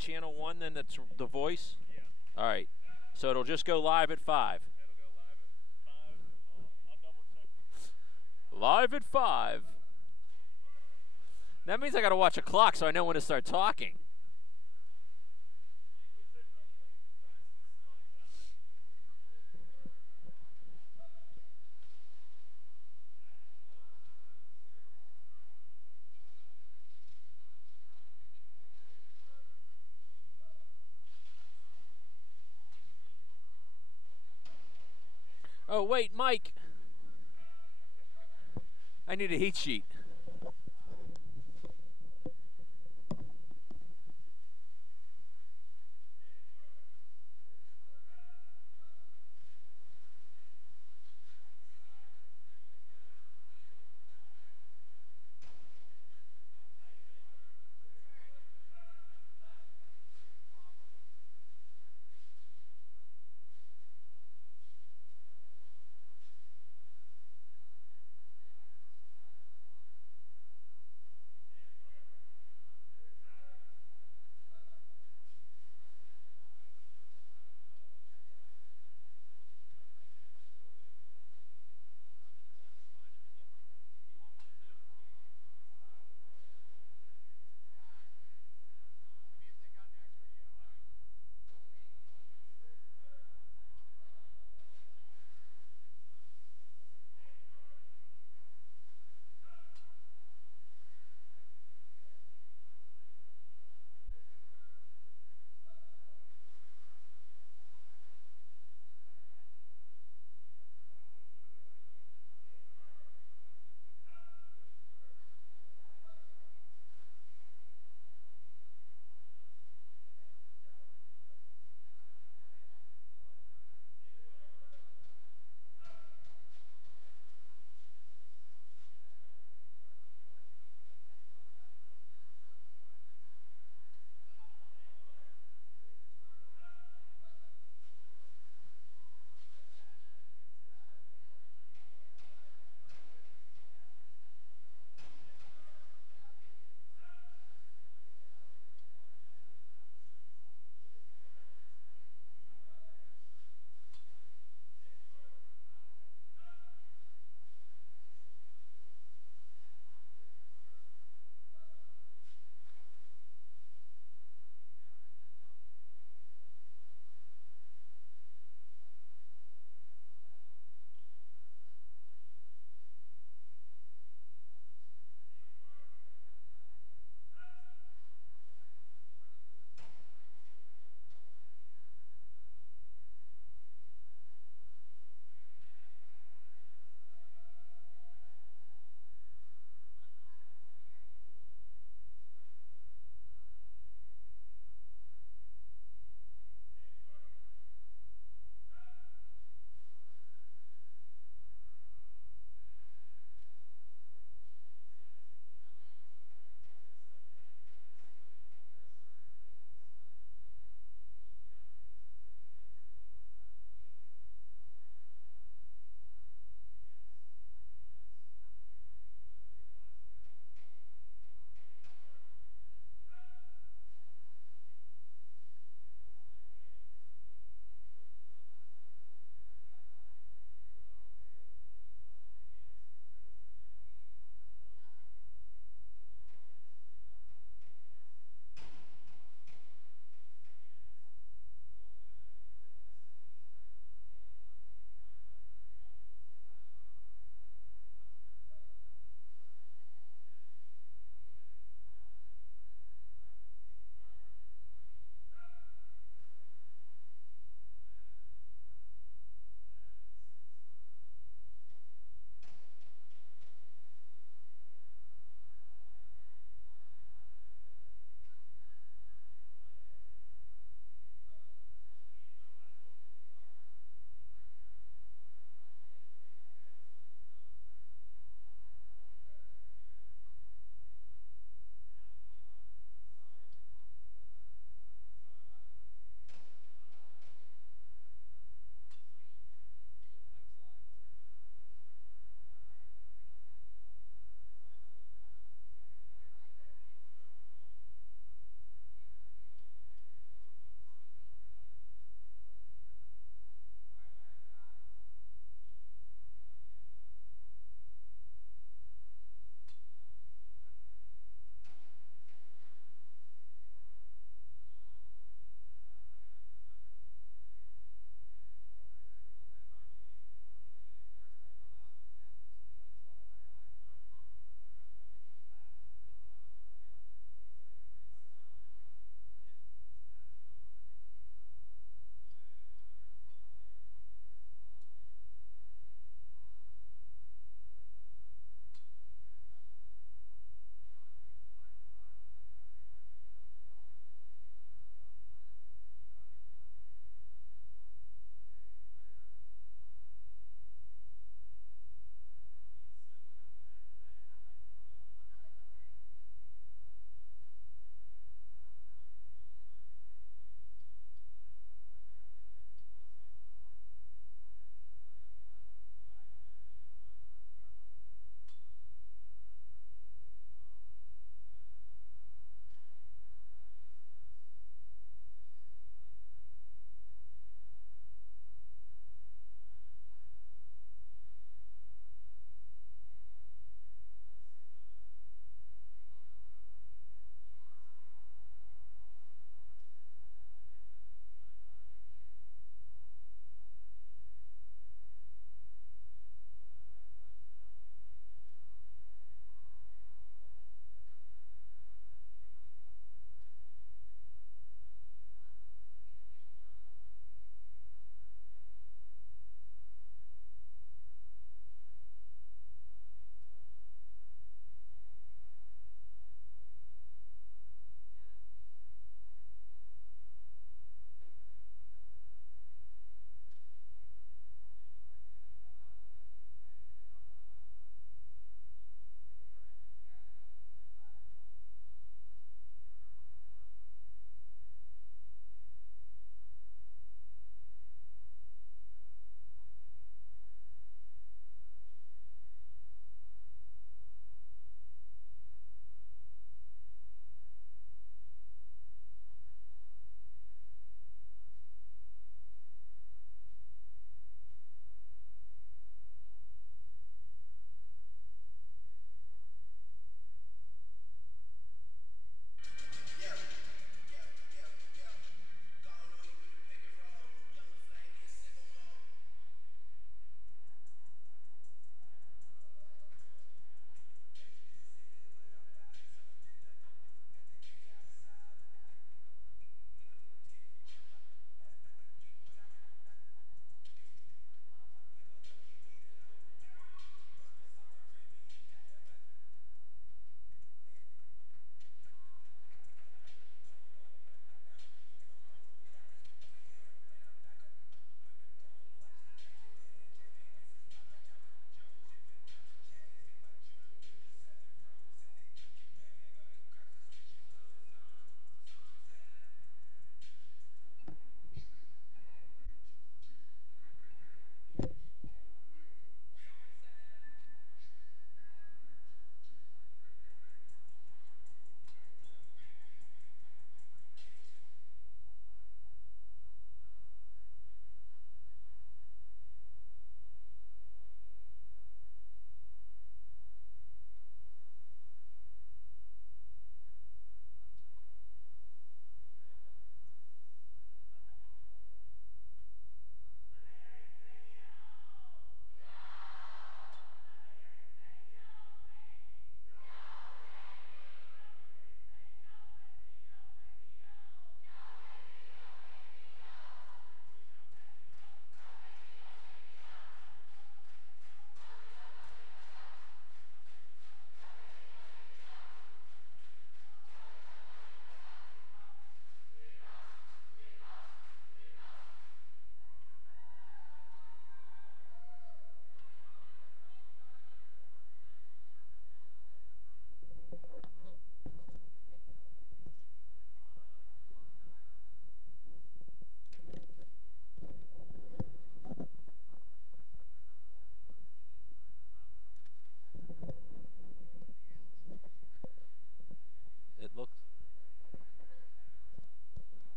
channel 1 then that's the voice? Yeah. All right. So it'll just go live at 5. It'll go live at 5. I'll double check. Live at 5. That means I got to watch a clock so I know when to start talking. Oh, wait, Mike. I need a heat sheet.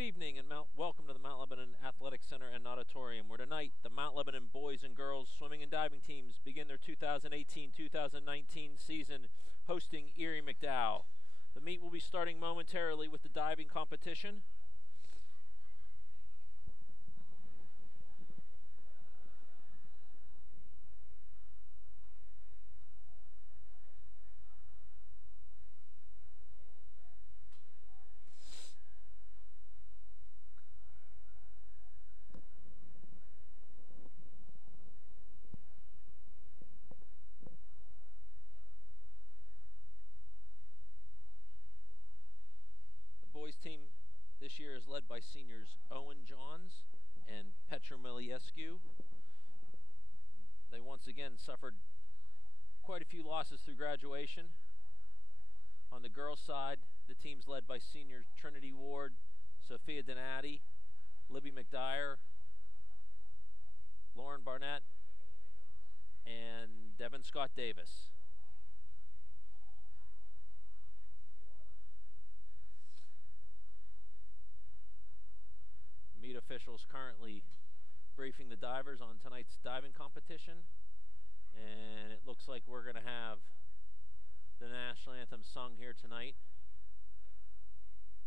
Good evening and welcome to the Mount Lebanon Athletic Center and Auditorium, where tonight the Mount Lebanon boys and girls swimming and diving teams begin their 2018-2019 season hosting Erie McDowell. The meet will be starting momentarily with the diving competition. The boys team this year is led by seniors Owen Johns and Petra Miliescu. They once again suffered quite a few losses through graduation. On the girls' side, the team's led by seniors Trinity Ward, Sophia Donati, Libby McDowell, Lauren Barnett, and Devin Scott Davis. Meet officials currently briefing the divers on tonight's diving competition, and it looks like we're going to have the national anthem sung here tonight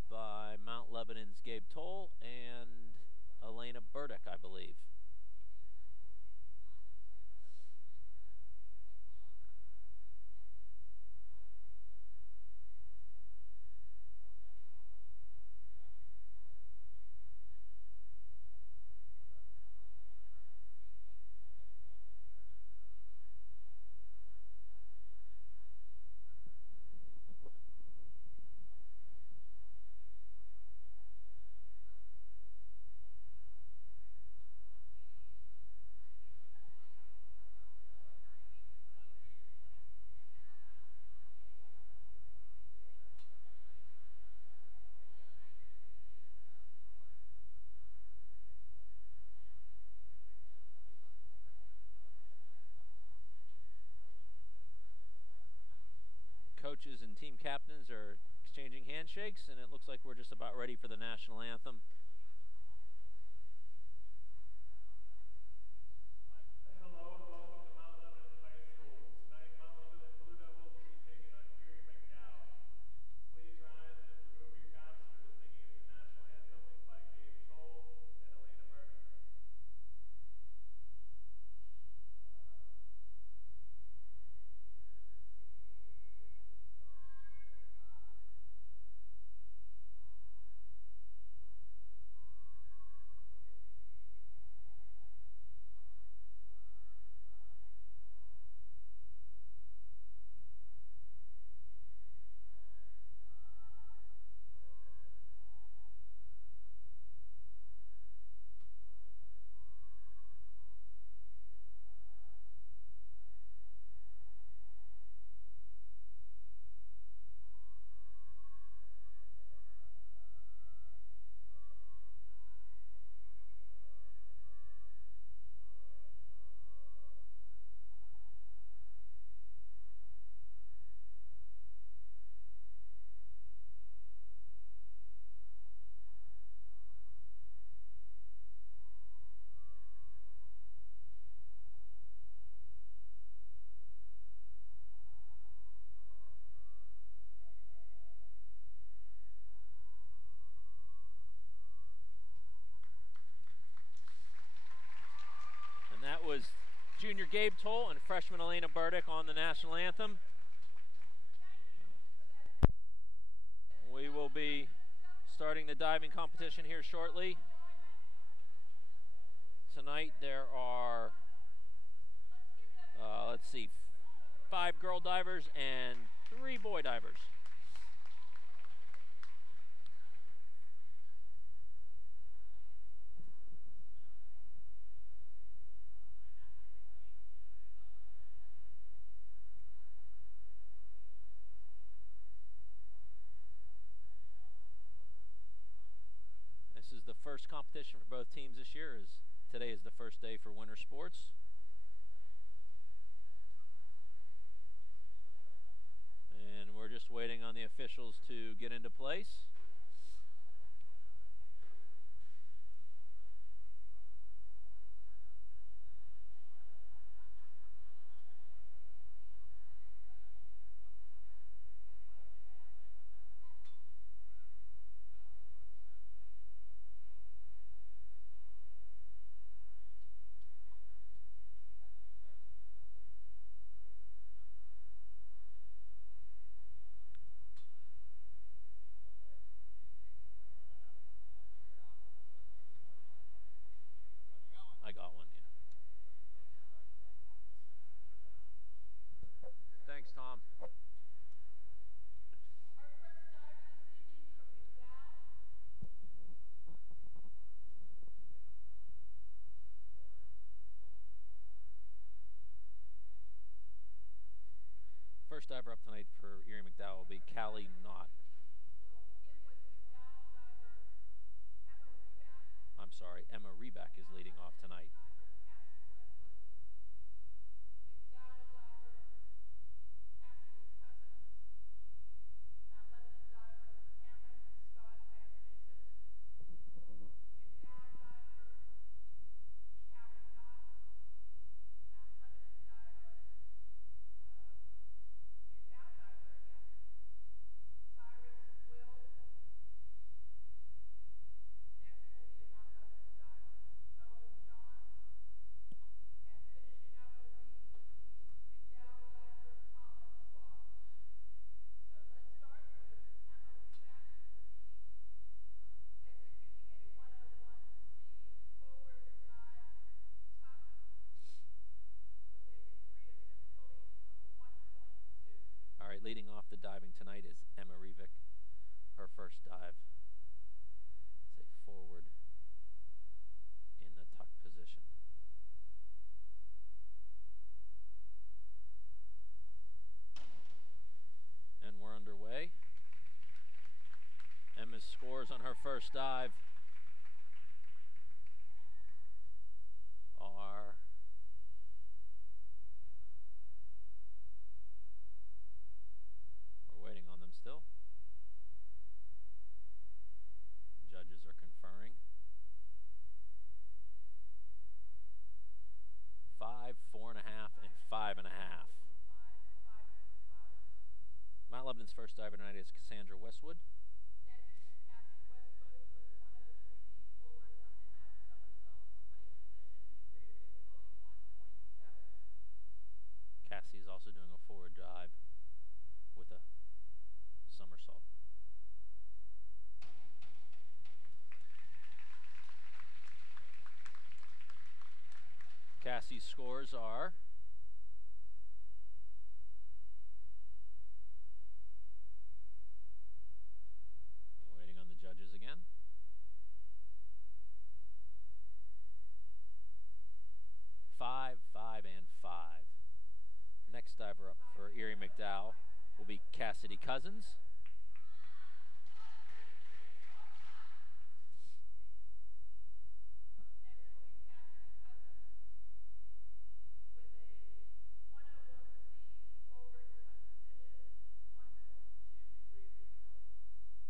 by Mount Lebanon's Gabe Toll and Elena Burdick, I believe. Coaches and team captains are exchanging handshakes, and it looks like we're just about ready for the national anthem. Hello and welcome to Mount Lebanon High School. Tonight, Mount Lebanon Blue Devils will be taking on Erie McDowell. Please rise and remove your caps for the singing of the national anthem by Gabe Toll and Elena Burdick. And that was junior Gabe Toll and freshman Elena Burdick on the national anthem. We will be starting the diving competition here shortly. Tonight there are, let's see, 5 girl divers and 3 boy divers. This is the first competition for both teams this year, as today is the first day for winter sports. And we're just waiting on the officials to get into place. First diver up tonight for Erie McDowell will be Callie Knott. I'm sorry, Emma Reback is leading off tonight. All right, leading off the diving tonight is Emma Revick. Her first dive is a forward in the tuck position. And we're underway. Emma's scores on her first dive are we're waiting on them still. Judges are conferring. 5, 4.5, and 5.5. Mount Lebanon's first diver tonight is Cassandra Westwood. Cassie is also doing a forward dive with a somersault. Cassie's scores are waiting on the judges again. 5, 5, and 5. Next diver up for Erie McDowell will be Cassidy Cousins.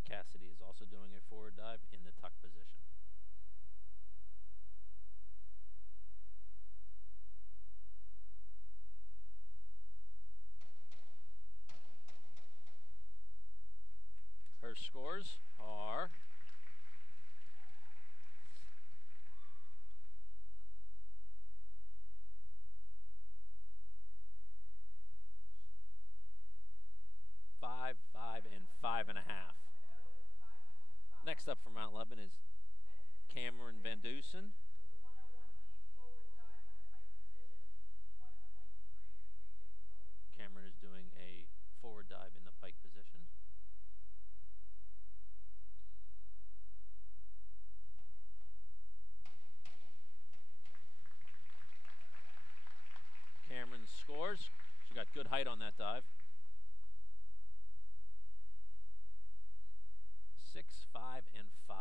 Cassidy is also doing a forward dive in the tuck position. Her scores are 5, 5, and 5.5. Next up from Mount Lebanon is Cameron Van Dusen. Cameron is doing a forward dive in the pike position. Cameron's scores. She got good height on that dive. 6, 5, and 5.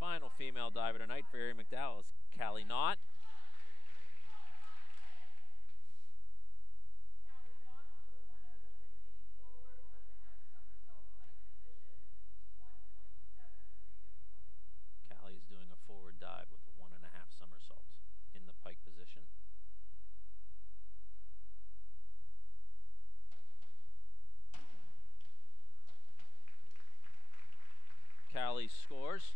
Final female diver tonight for Erie McDowell is Callie Knott. Callie is doing a forward dive with a 1.5 somersault in the pike position. Callie's scores.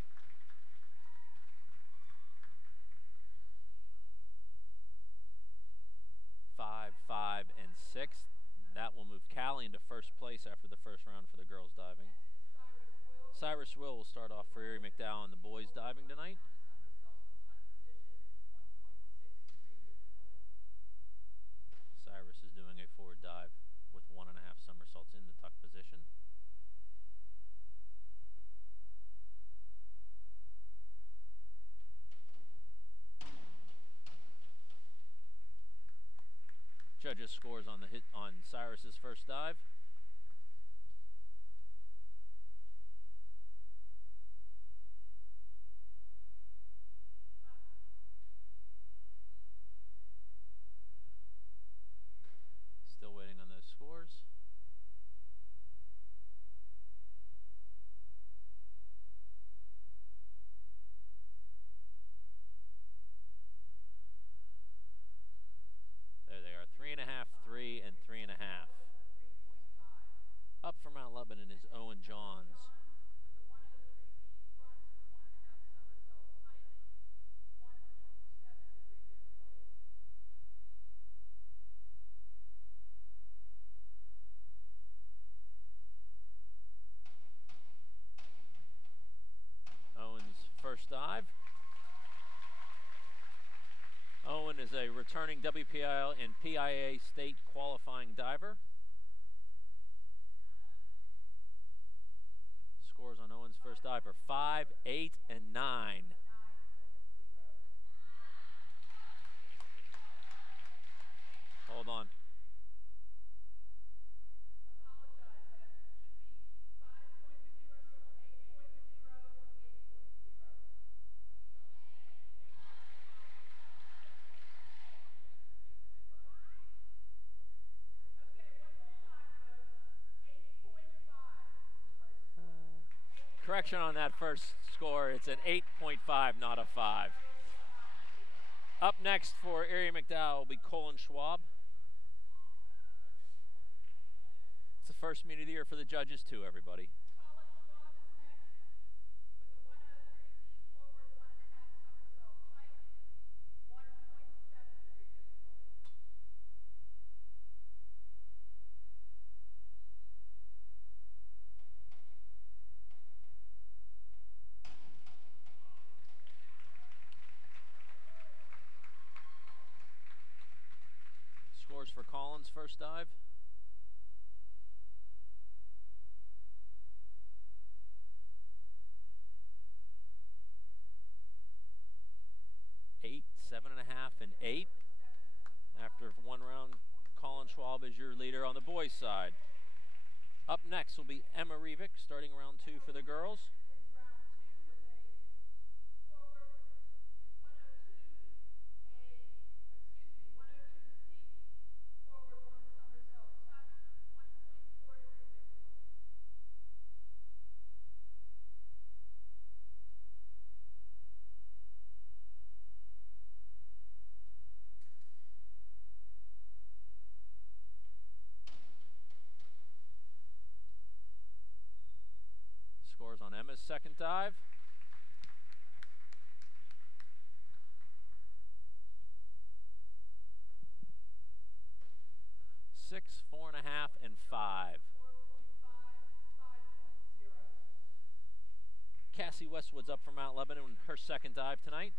Five, 5, and 6. That will move Callie into first place after the first round for the girls diving. Cyrus will start off for Erie McDowell in the boys diving tonight. Cyrus is doing a forward dive with 1.5 somersaults in the tuck position. judges' scores on the hit on Cyrus's first dive. Still waiting on those scores. There they are, 3.5, 3, and 3.5. Up for Mount Lebanon is Owen Johns. Owen's first dive. Owen is a returning WPIL and PIA state qualifying diver. Scores on Owen's first dive are 5, 8, and 9. Hold on. Correction on that first score, it's an 8.5, not a 5. Up next for Erie McDowell will be Colin Schwab. It's the first meet of the year for the judges too, everybody. Scores for Colin's first dive. 8, 7.5, and 8. After one round, Colin Schwab is your leader on the boys' side. Up next will be Emma Rivik, starting round 2 for the girls. Scores on Emma's second dive. 6, 4.5, and 5. Cassie Westwood's up from Mount Lebanon in her second dive tonight.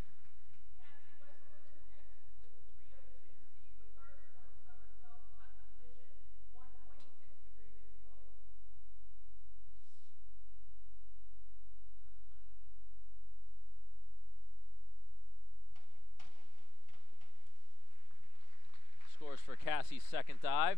Scores for Cassie's second dive.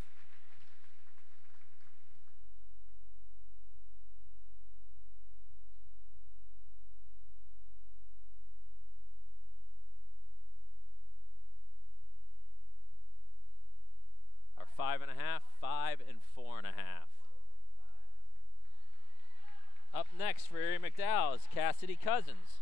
5.5, 5, and 4.5. Up next for Erie McDowell is Cassidy Cousins.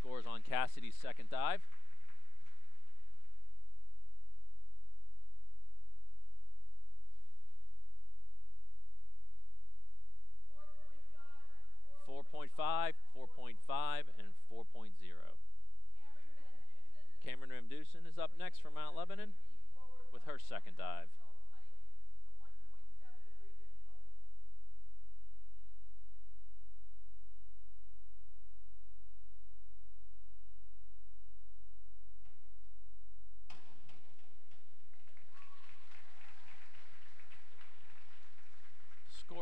Scores on Cassidy's second dive. 4.5, 4.5, and 4.0. Cameron Van Dusen is up next from Mount Lebanon with her second dive.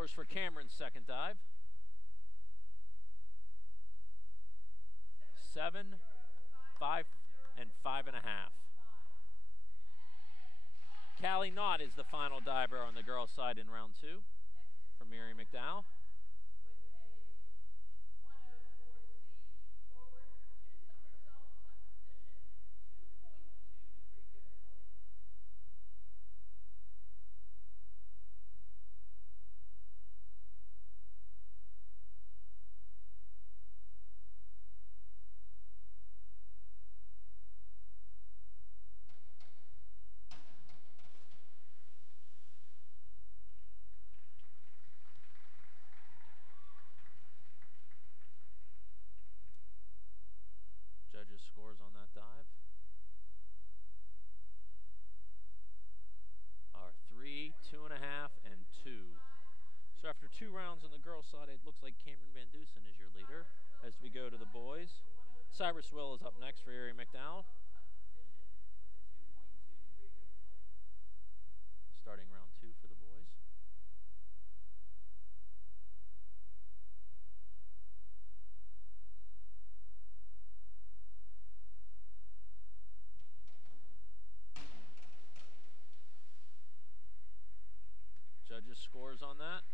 Scores for Cameron's second dive. 7, 5, and 5.5. Callie Knott is the final diver on the girls' side in round 2 for Mary McDowell. Judges' scores on that dive are 3, 2.5, and 2. So after 2 rounds on the girls' side, it looks like Cameron Van Dusen is your leader. As we go to the boys, Cyrus Will is up next for Erie McDowell. Starting round 2 for the boys. Judges' scores on that.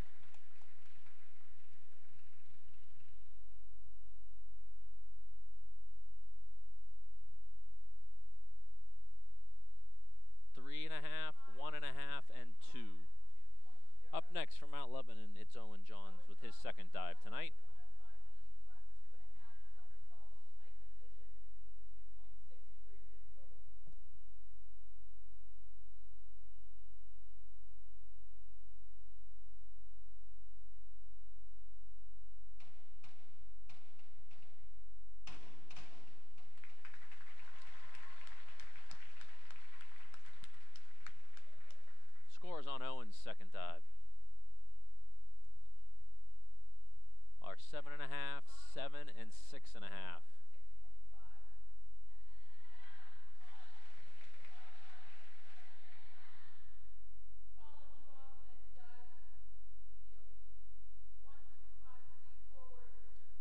Three and a half, 1.5, and 2. Up next from Mount Lebanon, it's Owen Johns with his second dive tonight. Scores on Owen's second dive are 7.5, 7, and 6.5.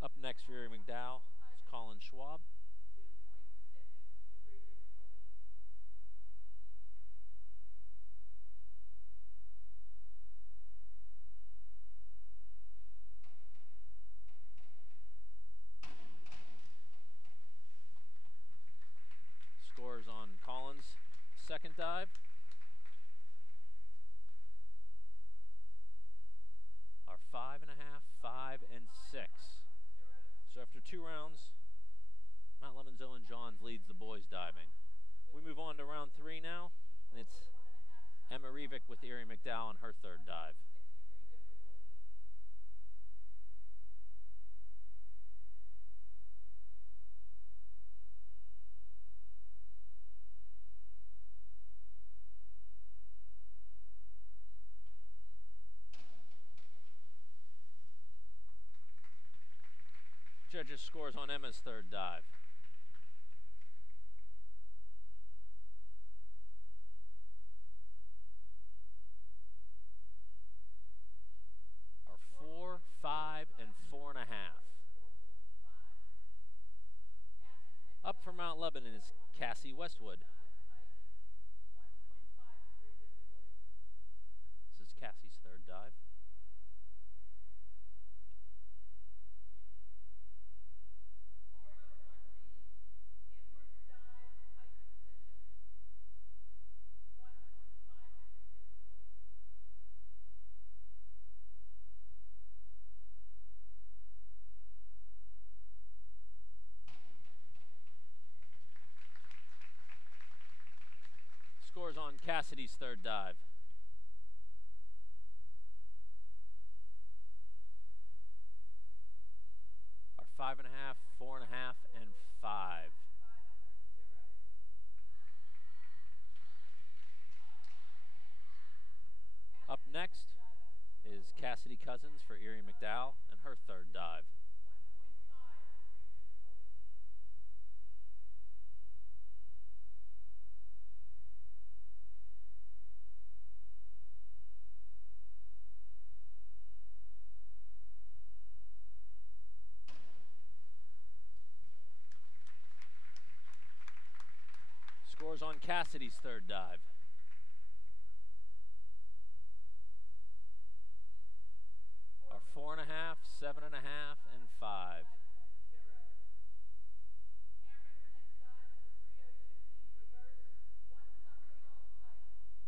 Up next for Erie McDowell is Colin Schwab. Scores on Colin's second dive are 5.5, 5, and 6. So after 2 rounds, Mount Lebanon's Owen Johns leads the boys diving. We move on to round 3 now, and it's Emma Revick with Erie McDowell on her third dive. Judges' scores on Emma's third dive are 4, 5, and 4.5. Up from Mount Lebanon is Cassie Westwood. This is Cassie's third dive. Scores on Cassidy's third dive are 5.5, 4.5, and 5. Up next is Cassidy Cousins for Erie McDowell and her third dive. Cassidy's third dive. Our 4.5, 7.5, and 5.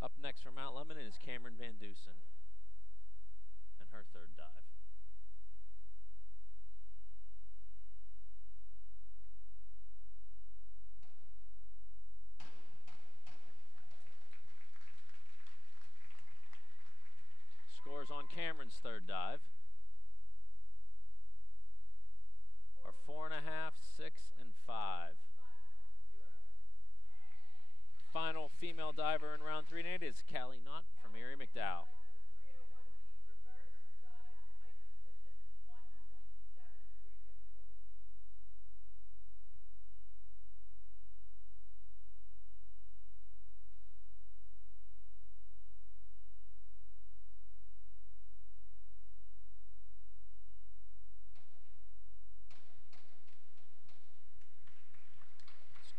Up next from Mount Lebanon is Cameron Van Dusen and her third dive. Scores on Cameron's third dive are 4.5, 6, and 5. Final female diver in round 3 tonight is Callie Knott from Erie McDowell.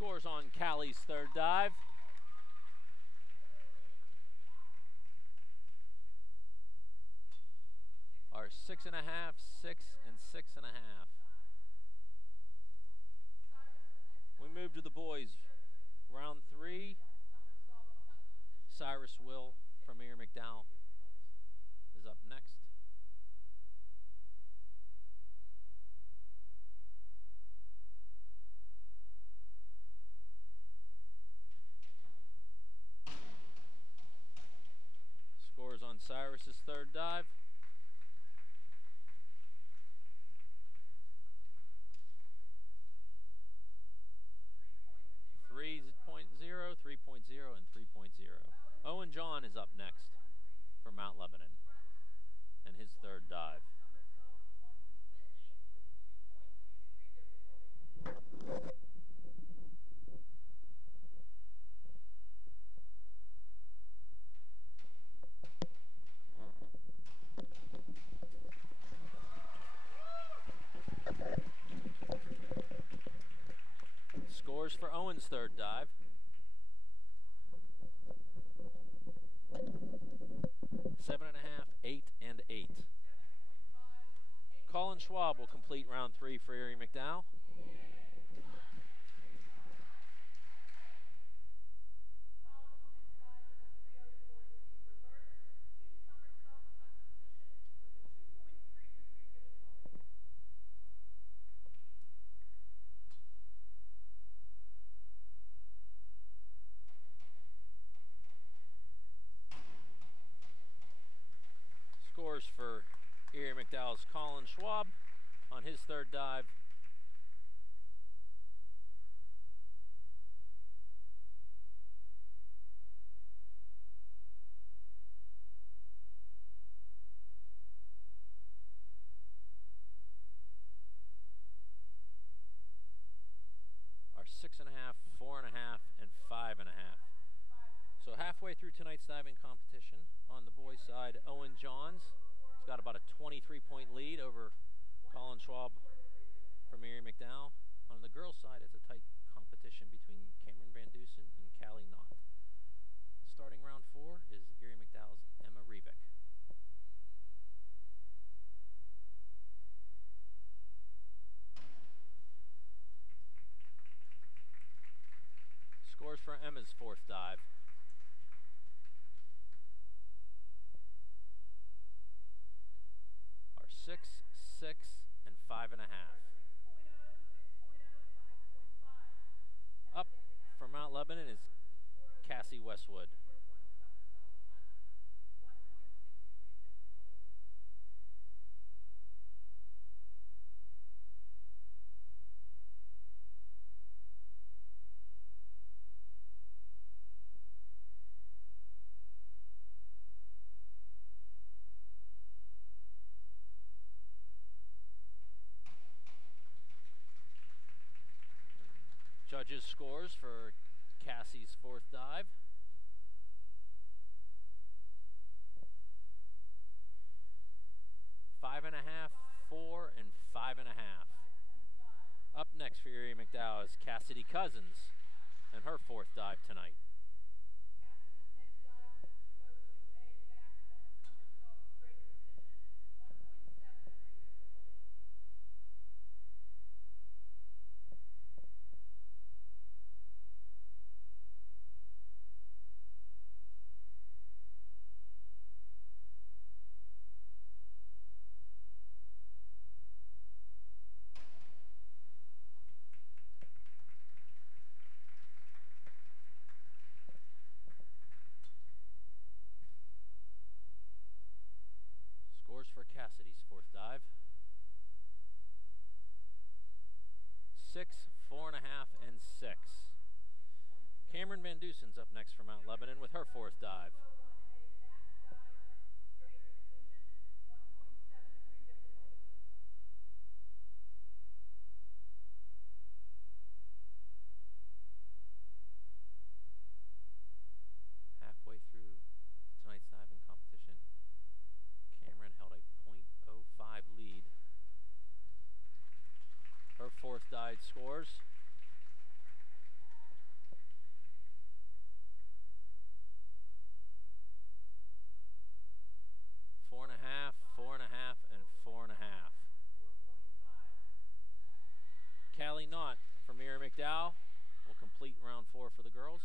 Scores on Callie's third dive are 6.5, 6, and 6.5. We move to the boys. Round 3, Cyrus Will from Erie McDowell is up next. Scores on Cyrus's third dive .0, 3.0, and 3.0. Owen John is up next for Mount Lebanon and his third dive. Scores for Owen's third dive. 7.5, 8, and 8. Colin Schwab will complete round 3 for Erie McDowell. Scores for Erie McDowell's Colin Schwab on his third dive. Are 6.5, 4.5, and 5.5. So halfway through tonight's diving competition, on the boys' side, Owen Johns has got about a 23-point lead over Colin Schwab from Erie McDowell. On the girls' side, it's a tight competition between Cameron Van Dusen and Callie Knott. Starting round 4 is Erie McDowell's Emma Riebeck. Scores for Emma's fourth dive. Are 6, 6, and 5.5. Up from Mount Lebanon is Cassie Westwood. Judges' scores for Cassie's fourth dive. Five and a half, 4, and 5.5. Up next for Erie McDowell is Cassidy Cousins and her fourth dive tonight. for Cassidy's fourth dive. 6, 4.5, and 6. Cameron Van Dusen's up next for Mount Lebanon with her fourth dive. Halfway through tonight's diving competition, Cameron held a .05 lead. Her fourth dive scores 4.5, 4.5, and 4.5. Callie Knott from Mary McDowell will complete round 4 for the girls.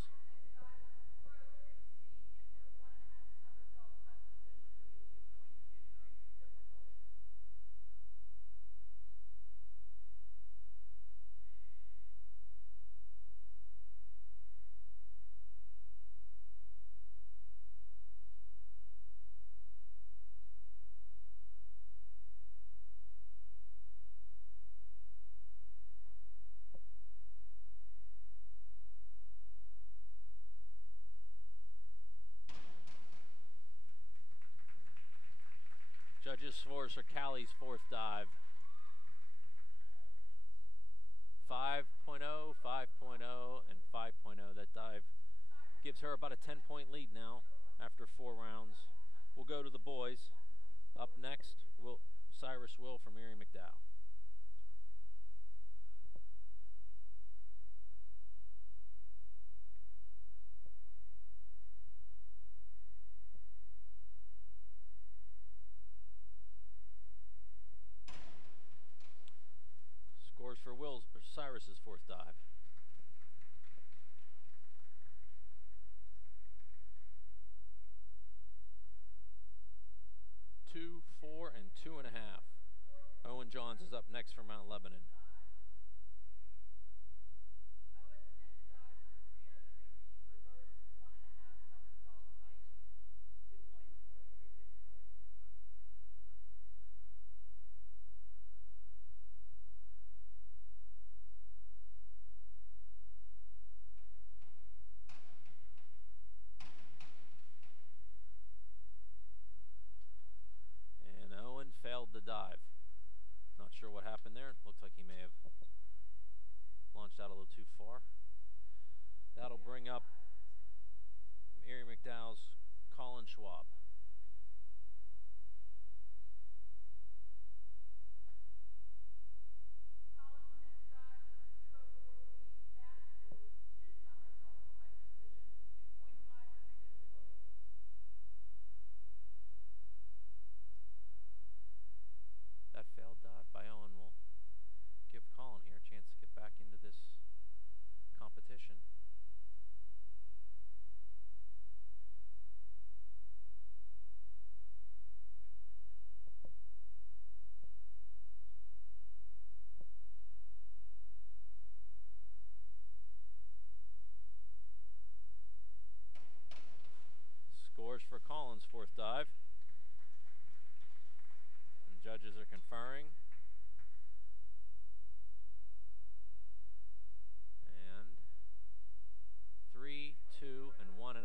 Judges' scores for Callie's fourth dive. 5.0, 5.0, and 5.0. That dive gives her about a 10-point lead now after 4 rounds. We'll go to the boys. Up next, Cyrus Will from Mary McDowell. Scores for Cyrus's fourth dive. 2, 4, and 2.5. Owen Johns is up next for Mount Lebanon. Failed the dive. Not sure what happened there. Looks like he may have launched out a little too far. That'll bring up Mary McDowell's Colin Schwab. That failed dive by Owen will give Colin here a chance to get back into this competition. Scores for Colin's fourth dive. Judges are conferring. And 3, 2, and 1.5.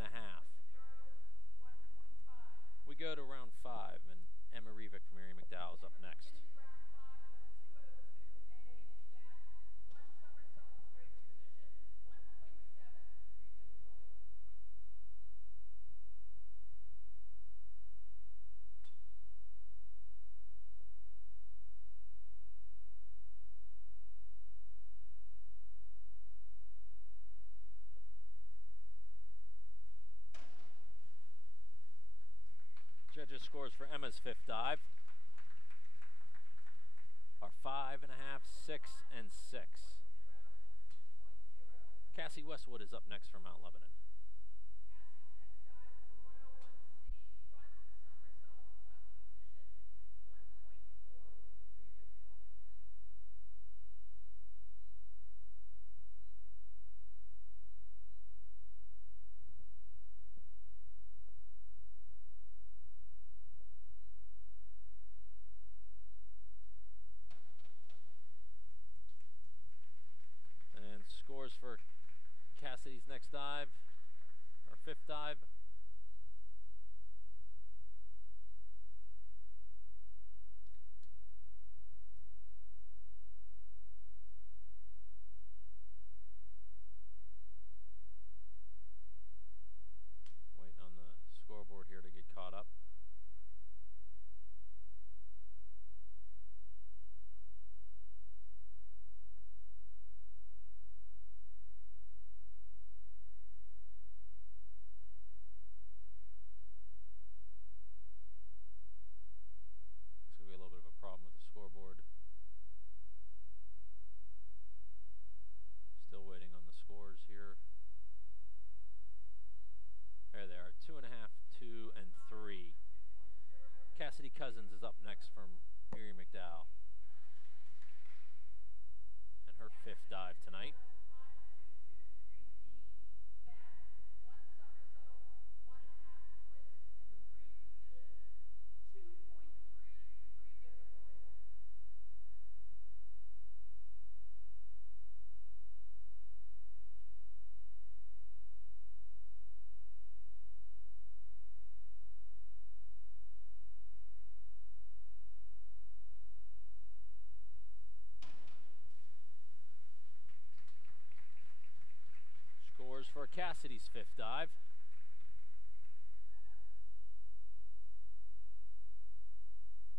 We go to round 5, and Emma Rivik from Mary McDowell is up next. Judges' scores for Emma's fifth dive are 5.5, 6, and 6. Cassie Westwood is up next for Mount Lebanon. for Cassidy's next dive, or fifth dive. Waiting on the scoreboard here to get caught up. Looks like we have a little bit of a problem with the scoreboard. Still waiting on the scores here. There they are, 2.5, 2, and 3. Cassidy Cousins is up next from Erie McDowell. And her fifth dive tonight. Scores for Cassidy's fifth dive.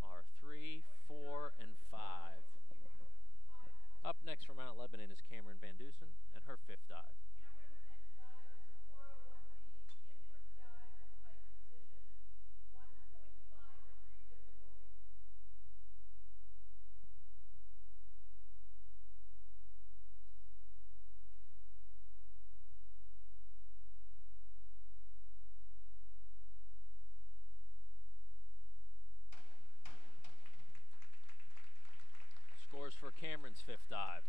Are 3, 4, and 5. Up next from Mount Lebanon is Cameron Van Dusen and her fifth dive. Scores for Cameron's fifth dive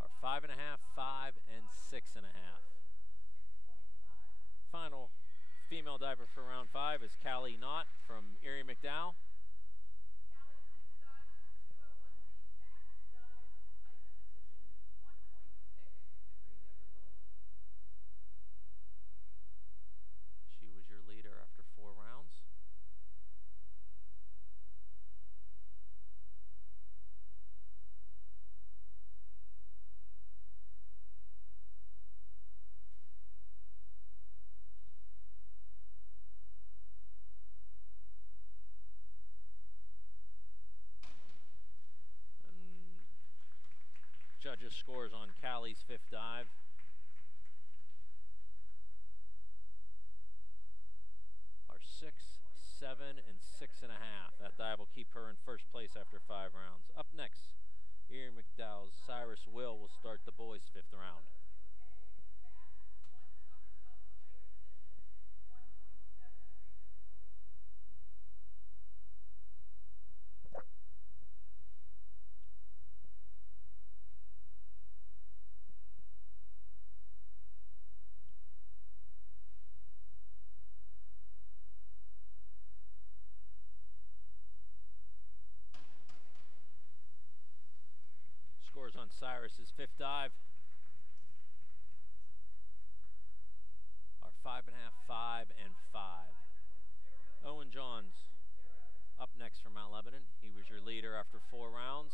are 5.5, 5, and 6.5. Final female diver for round 5 is Callie Knott from Erie McDowell. She was your leader after 4 rounds. Judges' scores on Callie's fifth dive are 6, 7, and 6.5. That dive will keep her in first place after 5 rounds. Up next, Erie McDowell's Cyrus will start the boys' fifth round. Scores on Cyrus's fifth dive are 5.5, 5, and 5. Owen Johns up next from Mount Lebanon. He was your leader after 4 rounds.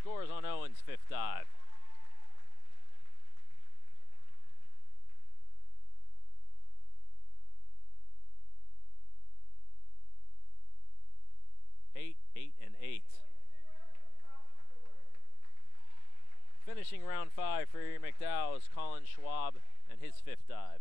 Scores on Owen's fifth dive. Eight, 8, and 8. Finishing round 5 for Erie McDowell is Colin Schwab and his fifth dive.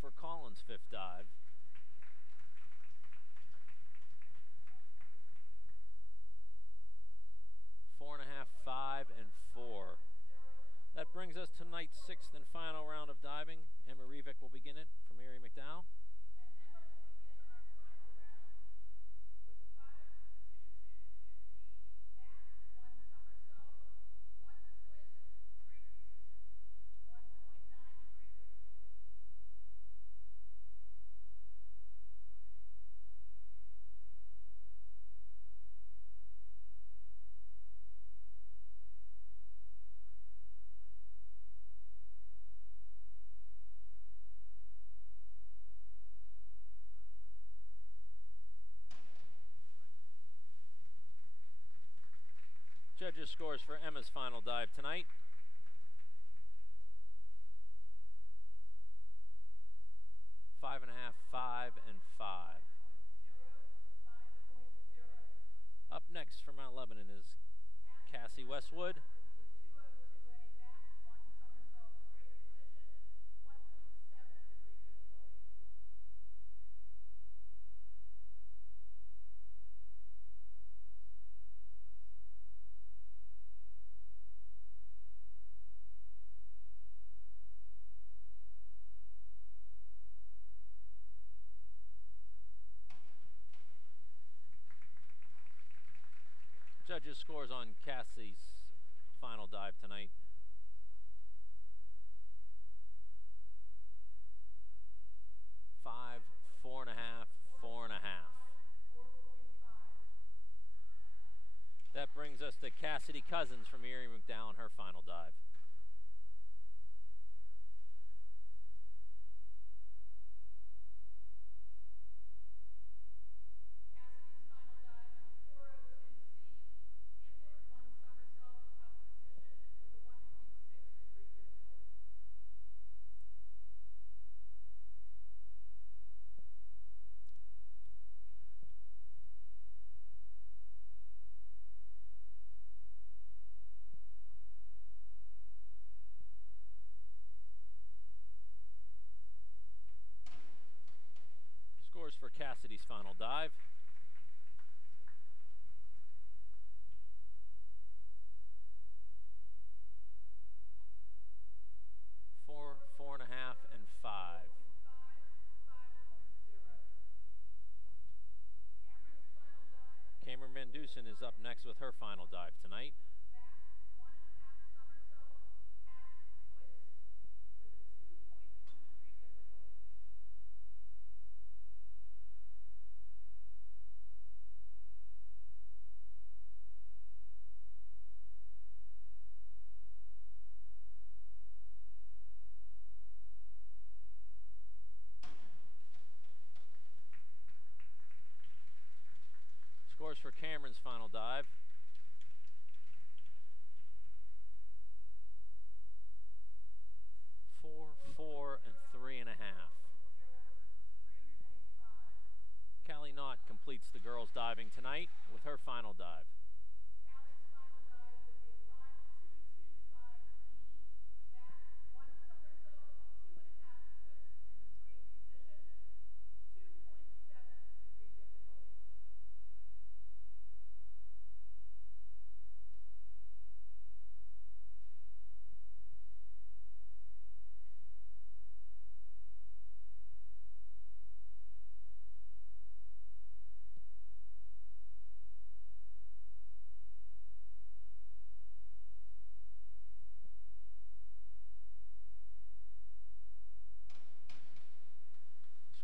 for Collins' fifth dive. Four and a half, 5, and 4. That brings us to tonight's sixth and final round of diving. Emma Rivik will begin it for Mary McDowell. Judges' scores for Emma's final dive tonight. Five and a half, 5, and 5. Up next from Mount Lebanon is Cassie Westwood. Judges' scores on Cassie's final dive tonight. 5, 4.5, 4.5. That brings us to Cassidy Cousins from Mary McDowell on her final dive. Scores for Cassidy's final dive. 4, 4.5, and 5. Cameron Van Dusen is up next with her final dive tonight. Scores for Cameron's final dive. 4, 4, and 3.5. Callie Knott completes the girls' diving tonight with her final dive.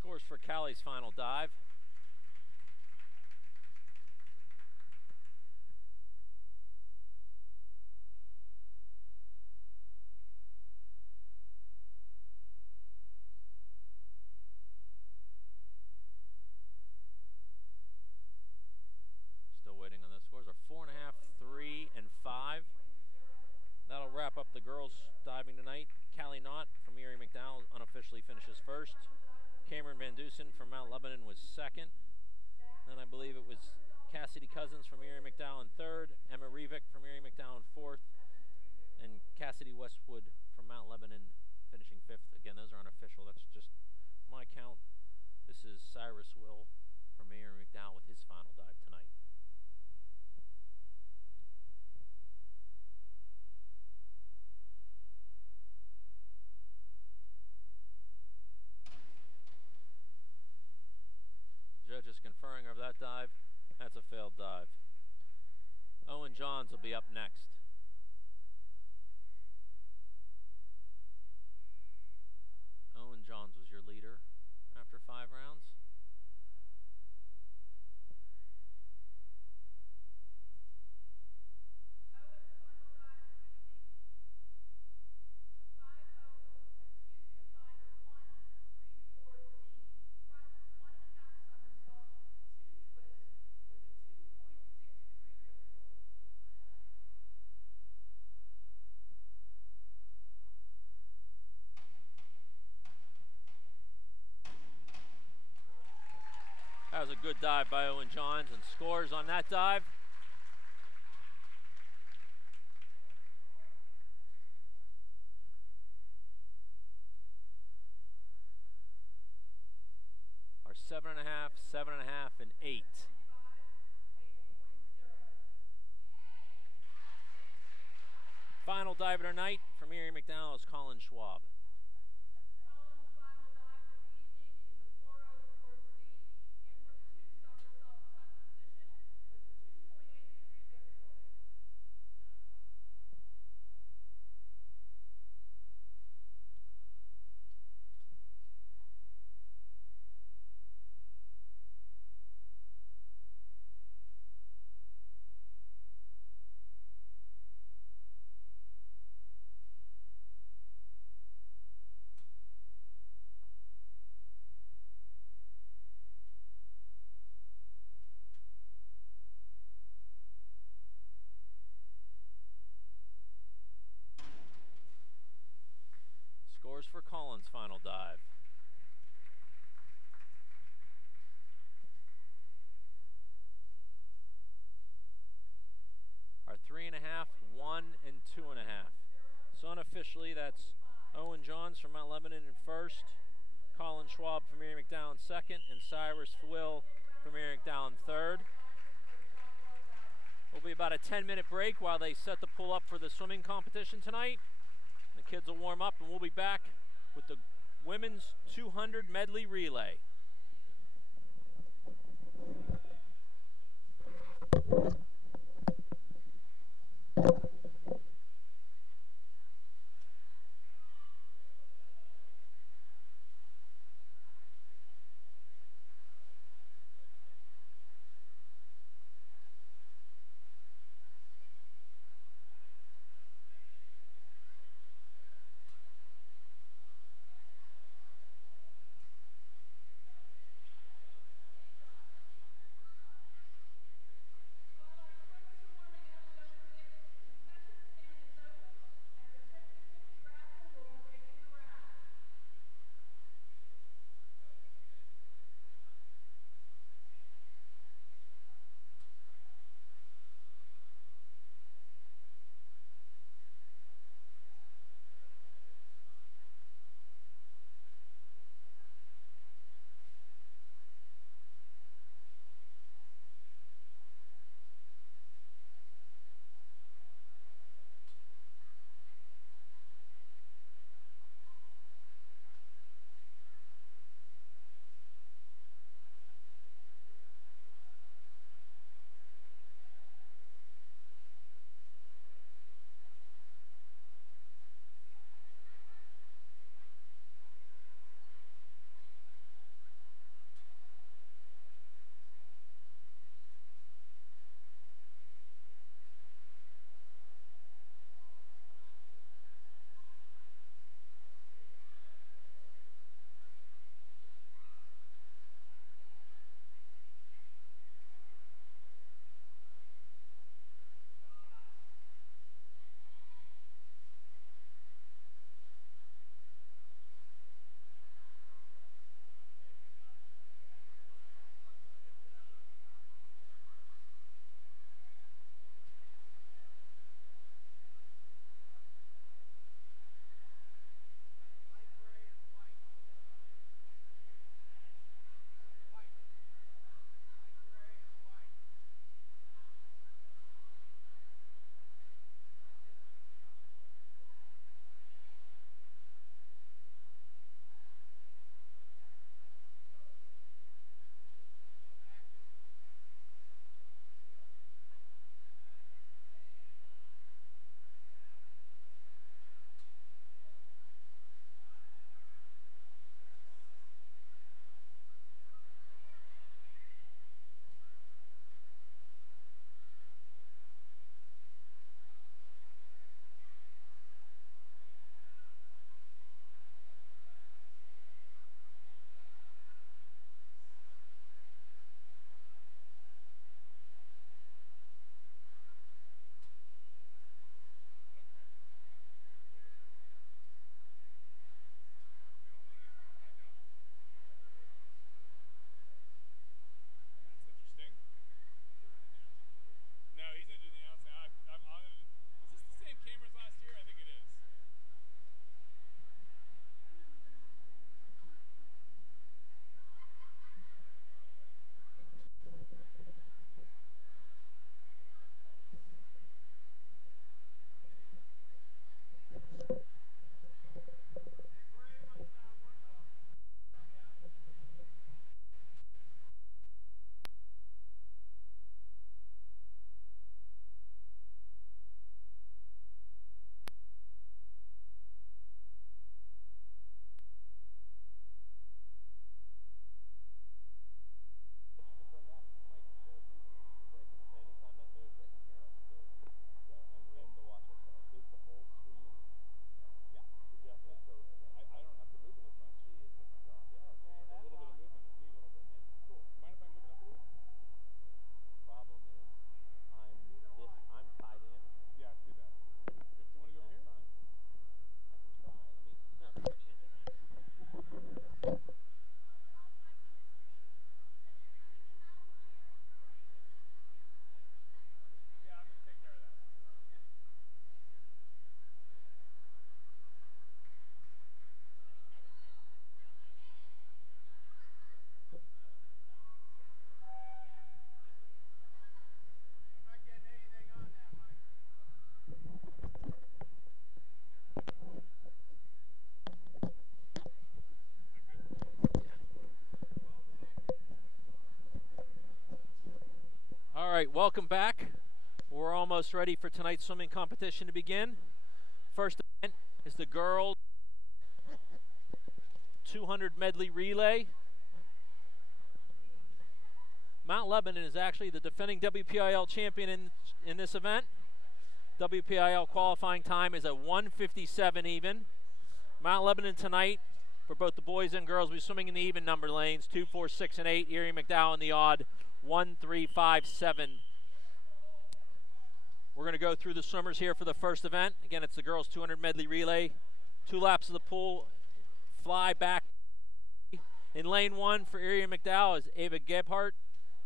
Scores for Callie's final dive. 4.5, 3, and 5. That'll wrap up the girls diving tonight. Callie Knott from Mary McDowell unofficially finishes first. Cameron Van Dusen from Mount Lebanon was second. Then I believe it was Cassidy Cousins from Mary McDowell in third, Emma Rivik from Mary McDowell in fourth, and Cassidy Westwood from Mount Lebanon finishing fifth. Again, those are unofficial. That's just my count, this is Cyrus Will from Mary McDowell with his final dive tonight. Judges conferring over that dive. That's a failed dive. Owen Johns will be up next. Owen Johns was your leader after 5 rounds. That was a good dive by Owen Johns, and scores on that dive. Are 7.5, 7.5, and 8. Final diver tonight from Mary McDowell is Colin Schwab. Scores for Colin's final dive. Are 3.5, 1, and 2.5. So unofficially, that's Owen Johns from Mount Lebanon in first, Colin Schwab from Mary McDowell in second, and Cyrus Will from Mary McDowell in third. Will be about a 10-minute break while they set the pool up for the swimming competition tonight. The kids will warm up, and we'll be back with the women's 200 medley relay. welcome back. We're almost ready for tonight's swimming competition to begin. First event is the girls 200 medley relay. Mount Lebanon is actually the defending WPIL champion in this event. WPIL qualifying time is a 1:57 even. Mount Lebanon tonight, for both the boys and girls, will be swimming in the even number lanes, 2, 4, 6, and 8. Erie McDowell in the odd, 1, 3, 5, 7. We're going to go through the swimmers here for the first event. Again, it's the girls 200 medley relay. 2 laps of the pool, fly back. In lane 1 for Erie McDowell is Ava Gebhardt,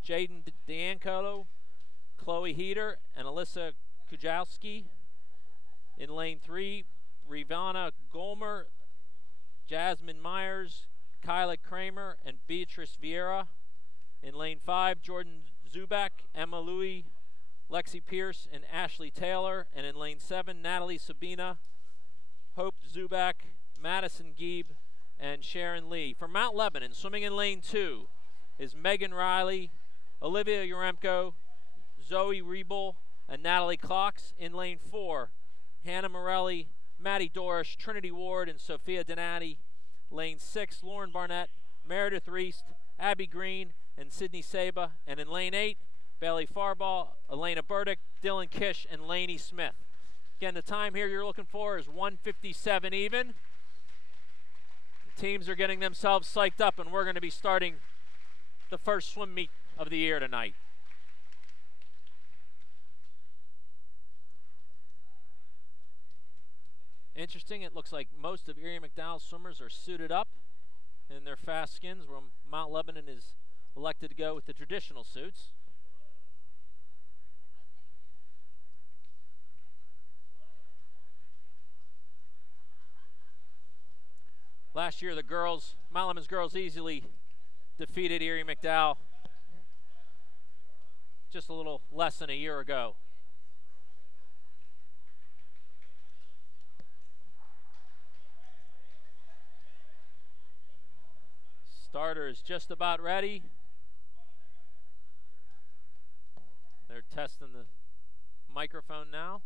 Jaden D'Ancolo, Chloe Heater, and Alyssa Kujowski. In lane 3, Rivana Golmer, Jasmine Myers, Kyla Kramer, and Beatrice Vieira. In lane 5, Jordan Zubak, Emma Louie, Lexi Pierce, and Ashley Taylor. And in lane 7, Natalie Sabina, Hope Zubak, Madison Gieb, and Sharon Lee. For Mount Lebanon, swimming in lane 2 is Megan Riley, Olivia Uremko, Zoe Riebel, and Natalie Clocks. In lane 4, Hannah Morelli, Maddie Dorish, Trinity Ward, and Sophia Donati. Lane 6, Lauren Barnett, Meredith Reist, Abby Green, and Sydney Saba. And in lane 8, Bailey Farball, Elena Burdick, Dylan Kish, and Laney Smith. Again, the time here you're looking for is 1:57 even. The teams are getting themselves psyched up, and we're going to be starting the first swim meet of the year tonight. Interesting, it looks like most of Erie McDowell's swimmers are suited up in their fast skins, where Mount Lebanon is elected to go with the traditional suits. Last year, the girls, Mount Lebanon's girls, easily defeated Erie McDowell just a little less than a year ago. Starter is just about ready. They're testing the microphone now.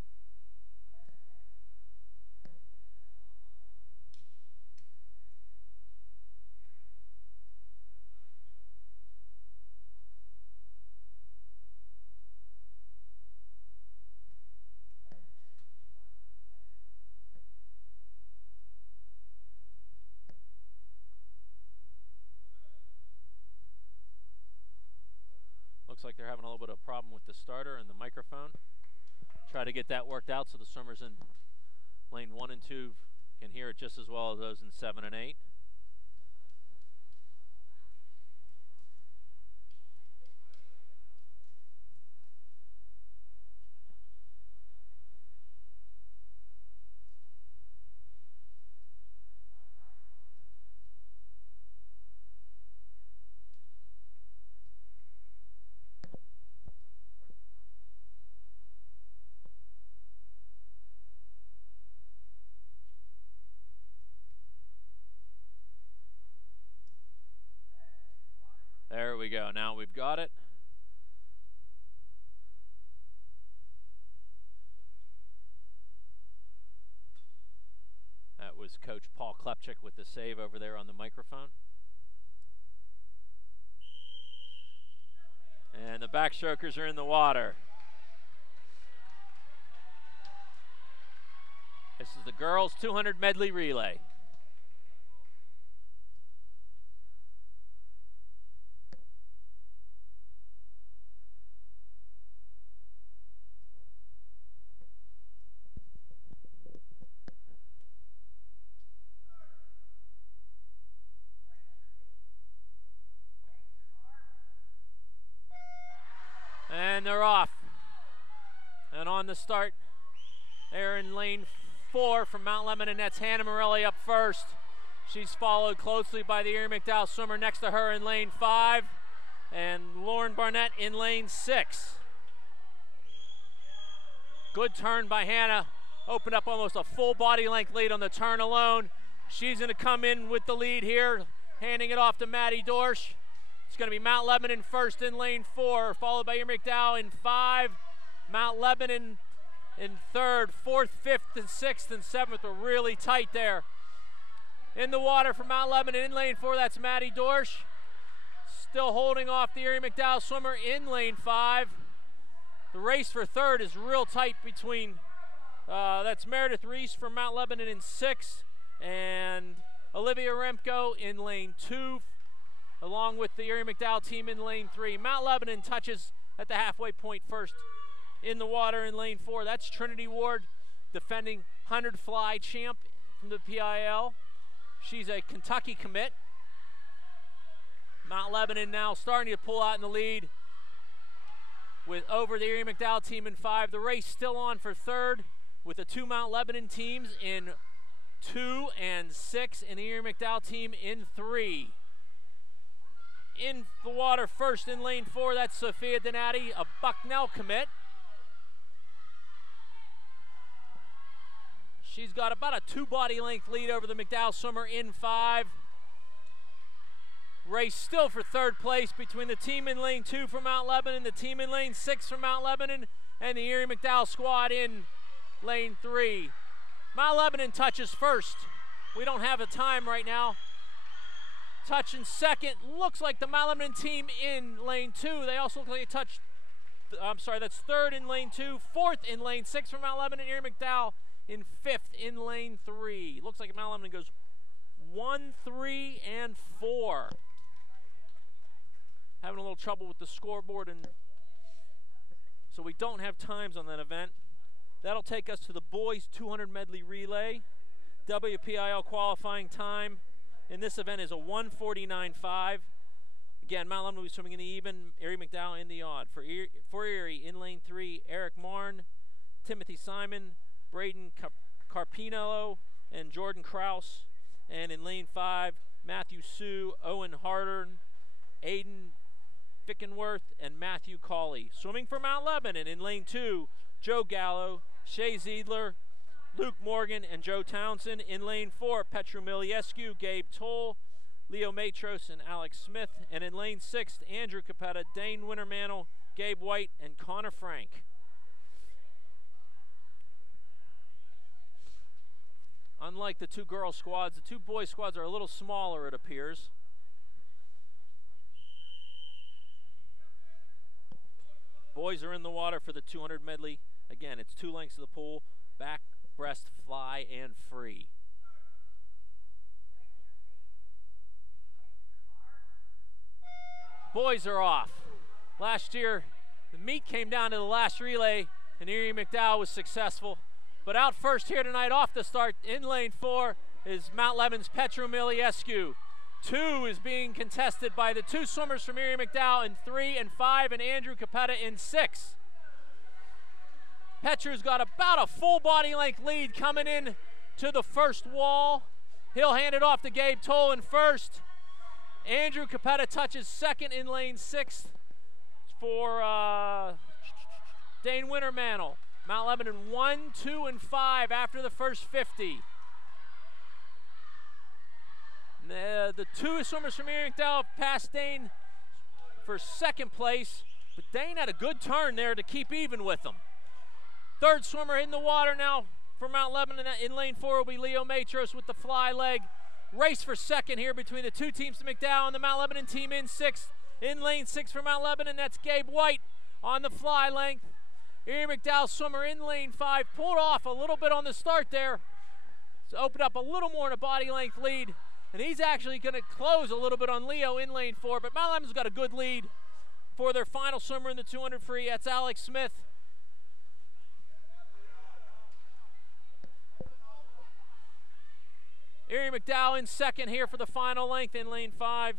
Looks like they're having a little bit of a problem with the starter and the microphone. Try to get that worked out so the swimmers in lane 1 and 2 can hear it just as well as those in 7 and 8. There we go. Now we've got it. That was Coach Paul Klepchik with the save over there on the microphone. And the backstrokers are in the water. This is the girls 200 medley relay. And they're off. And on the start, they're in lane 4 from Mount Lebanon. That's Hannah Morelli up first. She's followed closely by the Erie McDowell swimmer next to her in lane 5. And Lauren Barnett in lane 6. Good turn by Hannah. Opened up almost a full body length lead on the turn alone. She's going to come in with the lead here, handing it off to Maddie Dorsch. It's going to be Mount Lebanon first in lane 4, followed by Erie McDowell in 5. Mount Lebanon in 3rd, 4th, 5th, and 6th, and 7th are really tight there. In the water for Mount Lebanon in lane 4, that's Maddie Dorsch. Still holding off the Erie McDowell swimmer in lane 5. The race for 3rd is real tight between, that's Meredith Reese from Mount Lebanon in 6th, and Olivia Remco in lane 2, along with the Erie McDowell team in lane 3. Mount Lebanon touches at the halfway point first in the water in lane 4. That's Trinity Ward, defending 100 fly champ from the PIL. She's a Kentucky commit. Mount Lebanon now starting to pull out in the lead with over the Erie McDowell team in 5. The race still on for 3rd with the 2 Mount Lebanon teams in 2 and 6 and the Erie McDowell team in 3. In the water first in lane 4, that's Sophia Donati, a Bucknell commit. She's got about a 2 body length lead over the McDowell swimmer in 5. Race still for 3rd place between the team in lane 2 from Mount Lebanon, the team in lane 6 from Mount Lebanon, and the Erie McDowell squad in lane 3. Mount Lebanon touches first. We don't have a time right now. Touch in 2nd. Looks like the Mount Lebanon team in lane 2. They also look like they touched, I'm sorry, that's 3rd in lane 2, 4th in lane 6 from Mount Lebanon, Erie McDowell in 5th in lane 3. Looks like Mount Lebanon goes 1, 3, and 4. Having a little trouble with the scoreboard, and so we don't have times on that event. That'll take us to the boys 200 medley relay. WPIL qualifying time in this event is a 1:49.5. Again, Mount Lebanon will be swimming in the even, Erie McDowell in the odd. For Erie in lane 3, Eric Marn, Timothy Simon, Braden Carpinello, and Jordan Kraus. And in lane 5, Matthew Sue, Owen Hardern, Aiden Fickenworth, and Matthew Cawley. Swimming for Mount Lebanon in lane 2, Joe Gallo, Shay Ziedler, Luke Morgan, and Joe Townsend. In lane 4, Petru Miliescu, Gabe Toll, Leo Matros, and Alex Smith. And in lane 6, Andrew Capetta, Dane Wintermantle, Gabe White, and Connor Frank. Unlike the 2 girl squads, the 2 boy squads are a little smaller, it appears. Boys are in the water for the 200 medley. Again, it's 2 lengths of the pool, back, breast, fly, and free. Boys are off. Last year, the meet came down to the last relay, and Erie McDowell was successful. But out first here tonight off the start in lane 4 is Mount Lebanon's Petru Miliescu. 2 is being contested by the 2 swimmers from Erie McDowell in 3 and 5, and Andrew Capetta in 6. Petru's got about a full body length lead coming in to the first wall. He'll hand it off to Gabe Toll in first. Andrew Capetta touches 2nd in lane 6 for Dane Wintermantle. Mount Lebanon 1, 2, and 5 after the first 50. The 2 swimmers from Erie McDowell passed Dane for 2nd place, but Dane had a good turn there to keep even with them. 3rd swimmer in the water now for Mount Lebanon in lane 4 will be Leo Matros with the fly leg. Race for 2nd here between the 2 teams to McDowell and the Mount Lebanon team in 6th. In lane 6 for Mount Lebanon, that's Gabe White on the fly length. Erie McDowell swimmer in lane 5 pulled off a little bit on the start there. So opened up a little more in a body length lead. And he's actually going to close a little bit on Leo in lane 4. But Mount Lebanon's got a good lead for their final swimmer in the 200 free. That's Alex Smith. Erie McDowell in 2nd here for the final length in lane 5.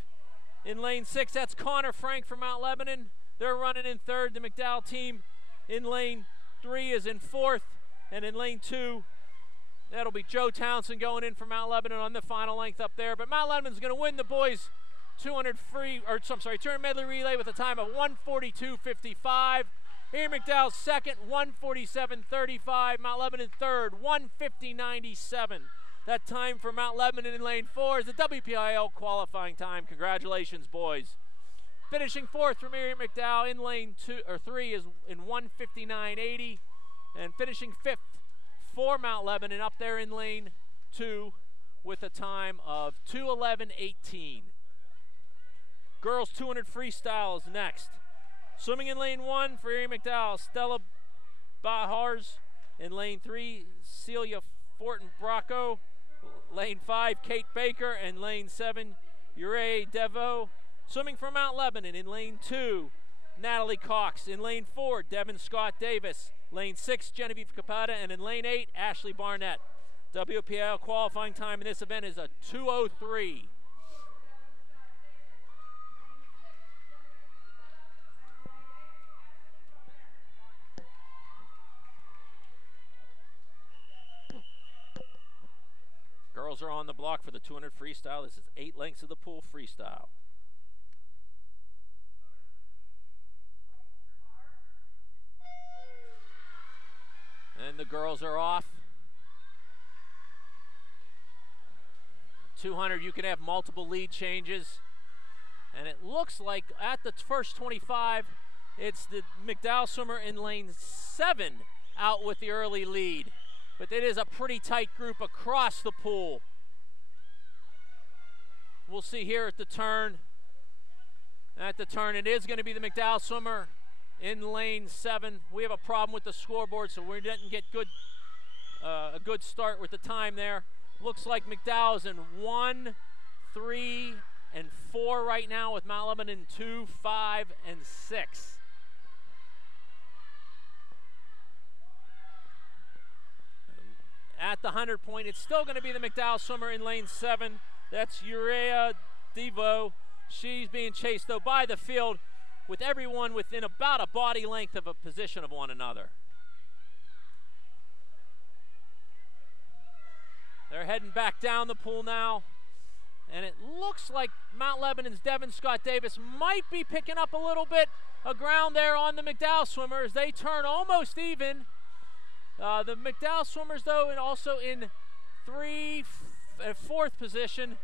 In lane 6, that's Connor Frank from Mount Lebanon. They're running in 3rd. The McDowell team in lane 3 is in 4th. And in lane 2, that'll be Joe Townsend going in for Mount Lebanon on the final length up there. But Mount Lebanon's going to win the boys 200 medley relay with a time of 1:42.55. Erie McDowell 2nd, 1:47.35. Mount Lebanon 3rd, 1:50.97. That time for Mount Lebanon in lane 4 is the WPIL qualifying time. Congratulations, boys. finishing fourth for Mary McDowell in lane 3 is in 1:59.80, and finishing fifth for Mount Lebanon up there in lane 2 with a time of 2:11.18. Girls 200 freestyle is next. Swimming in lane 1 for Mary McDowell, Stella Bahars. In lane 3, Celia Fortin Bracco. Lane 5, Kate Baker. And lane 7, Ure Devo. Swimming for Mount Lebanon in lane 2, Natalie Cox. In lane 4, Devin Scott Davis. Lane 6, Genevieve Capata. And in lane 8, Ashley Barnett. WPIL qualifying time in this event is a 2:03. Girls are on the block for the 200 freestyle. This is 8 lengths of the pool freestyle. And the girls are off. 200, you can have multiple lead changes. And it looks like at the first 25, it's the McDowell swimmer in lane 7 out with the early lead. But it is a pretty tight group across the pool. We'll see here at the turn. At the turn, it is going to be the McDowell swimmer in lane 7. We have a problem with the scoreboard, so we didn't get a good start with the time there. Looks like McDowell's in 1, 3, and 4 right now, with Mount Lebanon 2, 5, and 6. At the 100 point, it's still going to be the McDowell swimmer in lane 7. That's Urea Devo. She's being chased, though, by the field, with everyone within about a body length of a position of one another. They're heading back down the pool now, and it looks like Mount Lebanon's Devin Scott Davis might be picking up a little bit of ground there on the McDowell swimmers. They turn almost even. The McDowell swimmers, though, and also in 4th position,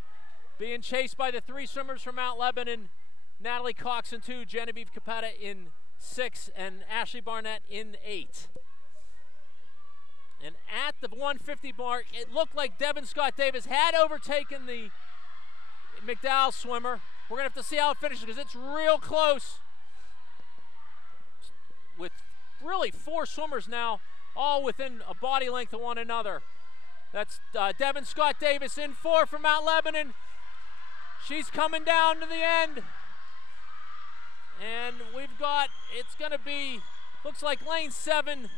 being chased by the 3 swimmers from Mount Lebanon, Natalie Cox in 2, Genevieve Capata in 6, and Ashley Barnett in 8. And at the 150 mark, it looked like Devin Scott Davis had overtaken the McDowell swimmer. We're going to have to see how it finishes, because it's real close, with really 4 swimmers now, all within a body length of one another. That's Devin Scott Davis in 4 for Mount Lebanon. She's coming down to the end. And we've got, it's going to be, looks like lane 7.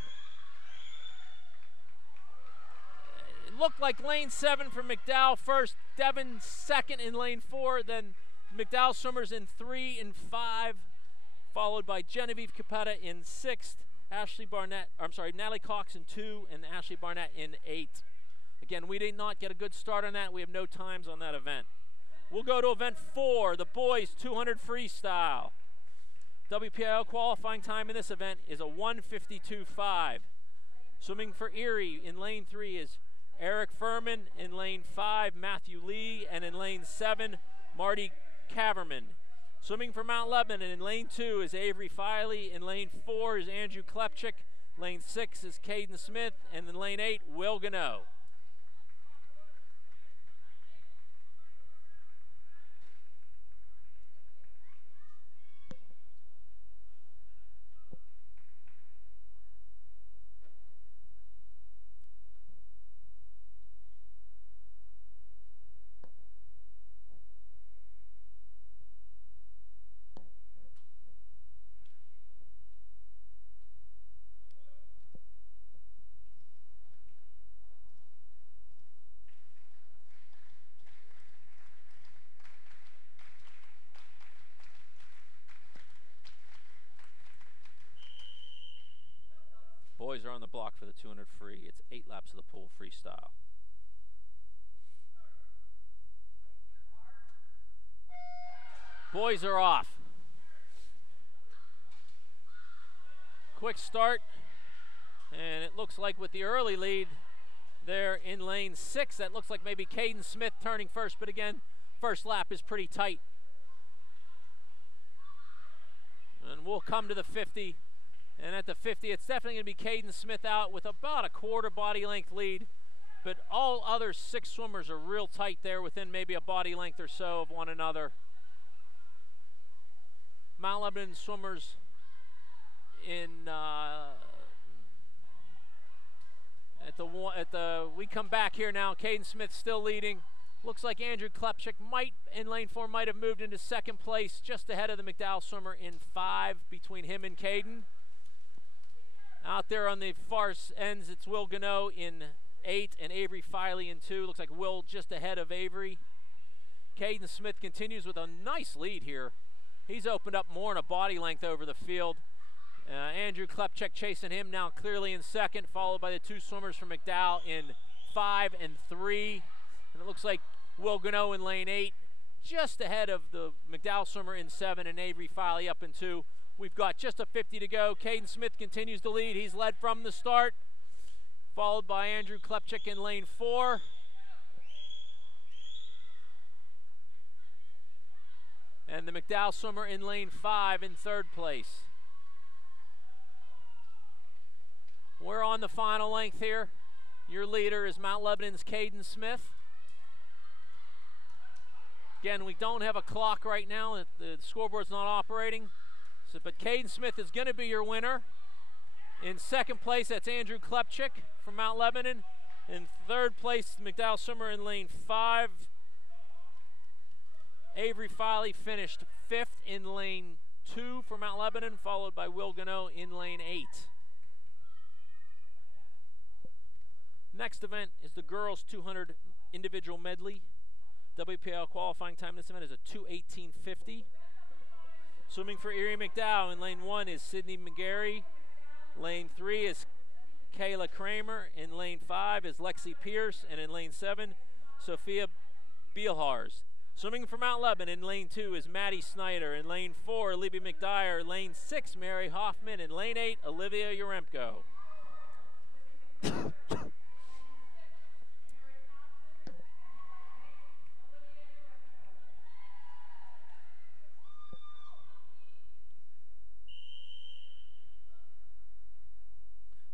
It looked like lane 7 for McDowell first. Devin second in lane 4. Then McDowell swimmers in 3 and 5. Followed by Genevieve Capetta in 6th. Natalie Cox in 2 and Ashley Barnett in 8. Again, we did not get a good start on that. We have no times on that event. We'll go to event 4, the boys 200 freestyle. WPIL qualifying time in this event is a 1:52.5. Swimming for Erie in lane 3 is Eric Furman. In lane 5, Matthew Lee. And in lane 7, Marty Caverman. Swimming for Mount Lebanon in lane 2 is Avery Filey. In lane 4 is Andrew Klepchik. Lane 6 is Caden Smith. And in lane 8, Will Gano. Boys are on the block for the 200 free. It's 8 laps of the pool freestyle. Boys are off. Quick start. And it looks like with the early lead there in lane 6, that looks like maybe Caden Smith turning first. But again, first lap is pretty tight. And we'll come to the 50. And at the 50, it's definitely going to be Caden Smith out with about a quarter body length lead. But all other 6 swimmers are real tight there, within maybe a body length or so of one another. Mount Lebanon swimmers we come back here now. Caden Smith still leading. Looks like Andrew Klepchik in lane 4 might have moved into 2nd place, just ahead of the McDowell swimmer in 5 between him and Caden. Out there on the far ends, it's Will Gano in 8 and Avery Filey in 2. Looks like Will just ahead of Avery. Caden Smith continues with a nice lead here. He's opened up more in a body length over the field. Andrew Klepchik chasing him now clearly in 2nd, followed by the 2 swimmers from McDowell in 5 and 3. And it looks like Will Gano in lane 8, just ahead of the McDowell swimmer in 7 and Avery Filey up in 2. We've got just a 50 to go. Caden Smith continues to lead. He's led from the start, followed by Andrew Klepchik in lane 4. And the McDowell swimmer in lane 5 in 3rd place. We're on the final length here. Your leader is Mount Lebanon's Caden Smith. Again, we don't have a clock right now. The scoreboard's not operating. But Caden Smith is going to be your winner. In 2nd place, that's Andrew Klepchik from Mount Lebanon. In 3rd place, McDowell swimmer in lane 5. Avery Filey finished 5th in lane 2 for Mount Lebanon, followed by Will Gano in lane 8. Next event is the girls 200 individual medley. WPL qualifying time in this event is a 2:18:50. Swimming for Erie McDowell in lane 1 is Sydney McGarry. Lane 3 is Kayla Kramer. In lane 5 is Lexi Pierce. And in lane 7, Sophia Bielhars. Swimming for Mount Lebanon in lane 2 is Maddie Snyder. In lane 4, Libby McDyer. Lane 6, Mary Hoffman. In lane 8, Olivia Yaremko.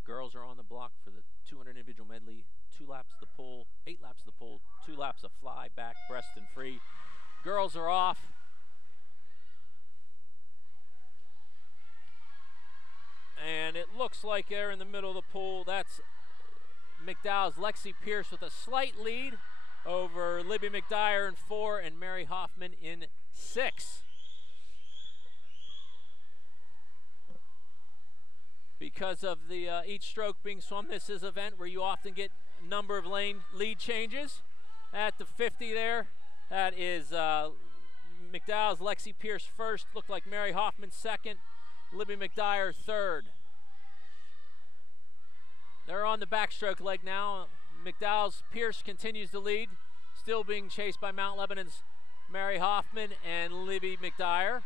Girls are on the block for the 200 individual medley. 2 laps of the pool, 8 laps of the pool, 2 laps of fly, back, breast, and free. Girls are off. And it looks like they're in the middle of the pool. That's McDowell's Lexi Pierce with a slight lead over Libby McDyer in 4 and Mary Hoffman in 6. Because of the each stroke being swum, this is an event where you often get a number of lane lead changes. At the 50 there, that is McDowell's Lexi Pierce 1st, looked like Mary Hoffman 2nd, Libby McDyer 3rd. They're on the backstroke leg now. McDowell's Pierce continues to lead, still being chased by Mount Lebanon's Mary Hoffman and Libby McDyer.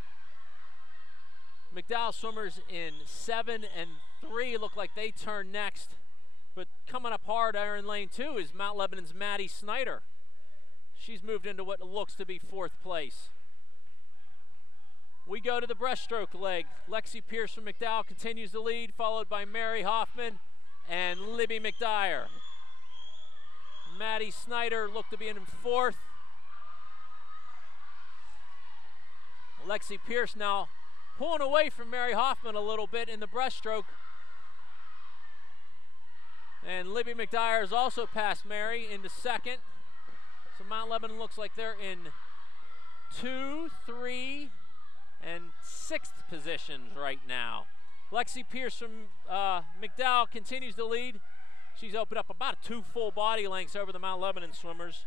McDowell swimmers in 7 and 3 look like they turn next. But coming up hard there in lane 2 is Mount Lebanon's Maddie Snyder. She's moved into what looks to be 4th place. We go to the breaststroke leg. Lexi Pierce from McDowell continues to lead, followed by Mary Hoffman and Libby McDyer. Maddie Snyder looked to be in 4th. Lexi Pierce now pulling away from Mary Hoffman a little bit in the breaststroke. And Libby McDyer has also passed Mary into 2nd. So Mount Lebanon looks like they're in 2, 3, and 6th positions right now. Lexi Pierce from McDowell continues to lead. She's opened up about 2 full body lengths over the Mount Lebanon swimmers.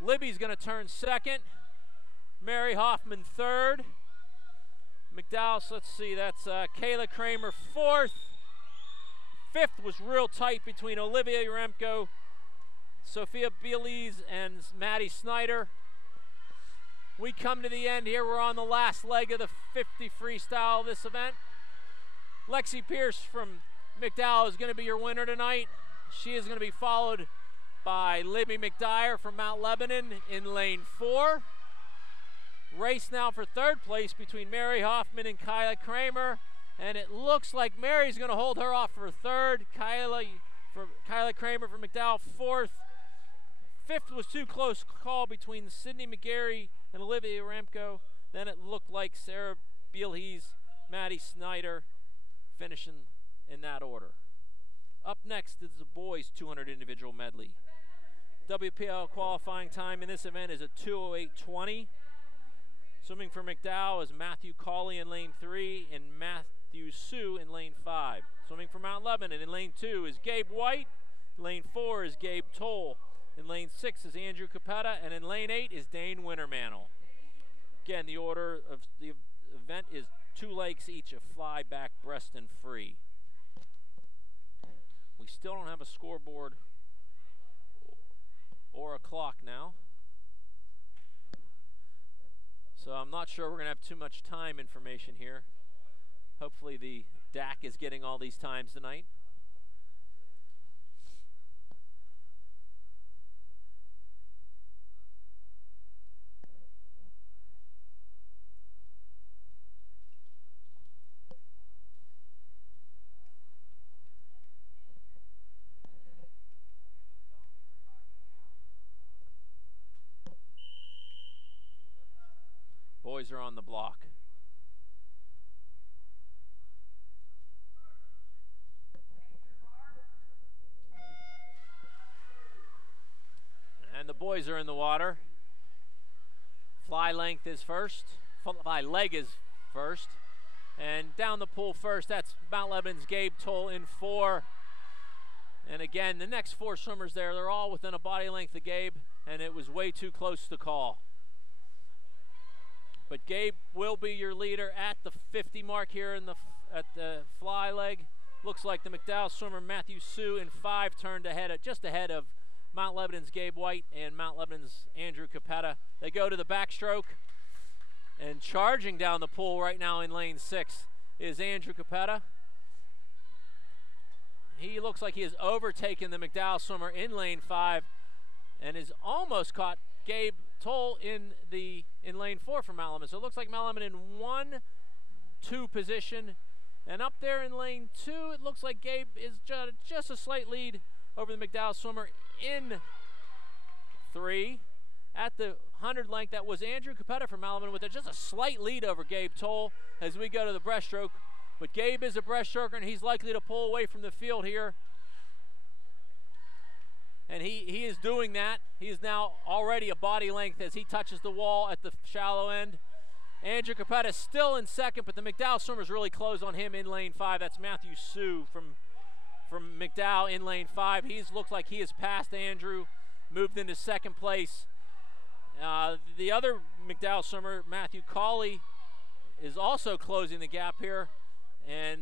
Libby's going to turn 2nd. Mary Hoffman 3rd. McDowell, so let's see, that's Kayla Kramer 4th. 5th was real tight between Olivia Yaremko, Sophia Bielise, and Maddie Snyder. We come to the end here. We're on the last leg of the 50 freestyle of this event. Lexi Pierce from McDowell is going to be your winner tonight. She is going to be followed by Libby McDyer from Mount Lebanon in lane 4. race now for third place between Mary Hoffman and Kyla Kramer. And it looks like Mary's going to hold her off for third. Kyla Kramer from McDowell fourth. Fifth was too close call between Sydney McGarry and Olivia Remco. Then it looked like Sarah Bielhees, Maddie Snyder finishing in that order. Up next is the boys 200 individual medley. WPL qualifying time in this event is a 2:08:20. Swimming for McDowell is Matthew Cawley in lane 3 and Matthew Sue in lane 5. Swimming for Mount Lebanon in lane 2 is Gabe White. In lane 4 is Gabe Toll. In lane 6 is Andrew Capetta, and in lane 8 is Dane Wintermantle. Again, the order of the event is 2 legs each, a fly, back, breast, and free. We still don't have a scoreboard or a clock now. So I'm not sure we're going to have too much time information here. Hopefully the DAC is getting all these times tonight. Boys are on the block. And the boys are in the water. Fly length is first. Fly leg is first. And down the pool first, that's Mount Lebanon's Gabe Toll in 4. And again, the next 4 swimmers there, they're all within a body length of Gabe, and it was way too close to call. But Gabe will be your leader at the 50 mark here at the fly leg. Looks like the McDowell swimmer Matthew Sue in 5 turned ahead, just ahead of Mount Lebanon's Gabe White and Mount Lebanon's Andrew Capetta. They go to the backstroke, and charging down the pool right now in lane 6 is Andrew Capetta. He looks like he has overtaken the McDowell swimmer in lane 5 and has almost caught Gabe Toll in lane 4 for Mount Lebanon. So it looks like Mount Lebanon in 1-2 position. And up there in lane 2, it looks like Gabe is just a slight lead over the McDowell swimmer in 3. At the 100 length, that was Andrew Capetta from Mount Lebanon with just a slight lead over Gabe Toll as we go to the breaststroke. But Gabe is a breaststroker, and he's likely to pull away from the field here. And he is doing that. He is now already a body length as he touches the wall at the shallow end. Andrew Capetta is still in second, but the McDowell swimmers really close on him in lane 5. That's Matthew Sue from McDowell in lane 5. He looks like he has passed Andrew, moved into second place. The other McDowell swimmer, Matthew Cawley, is also closing the gap here. And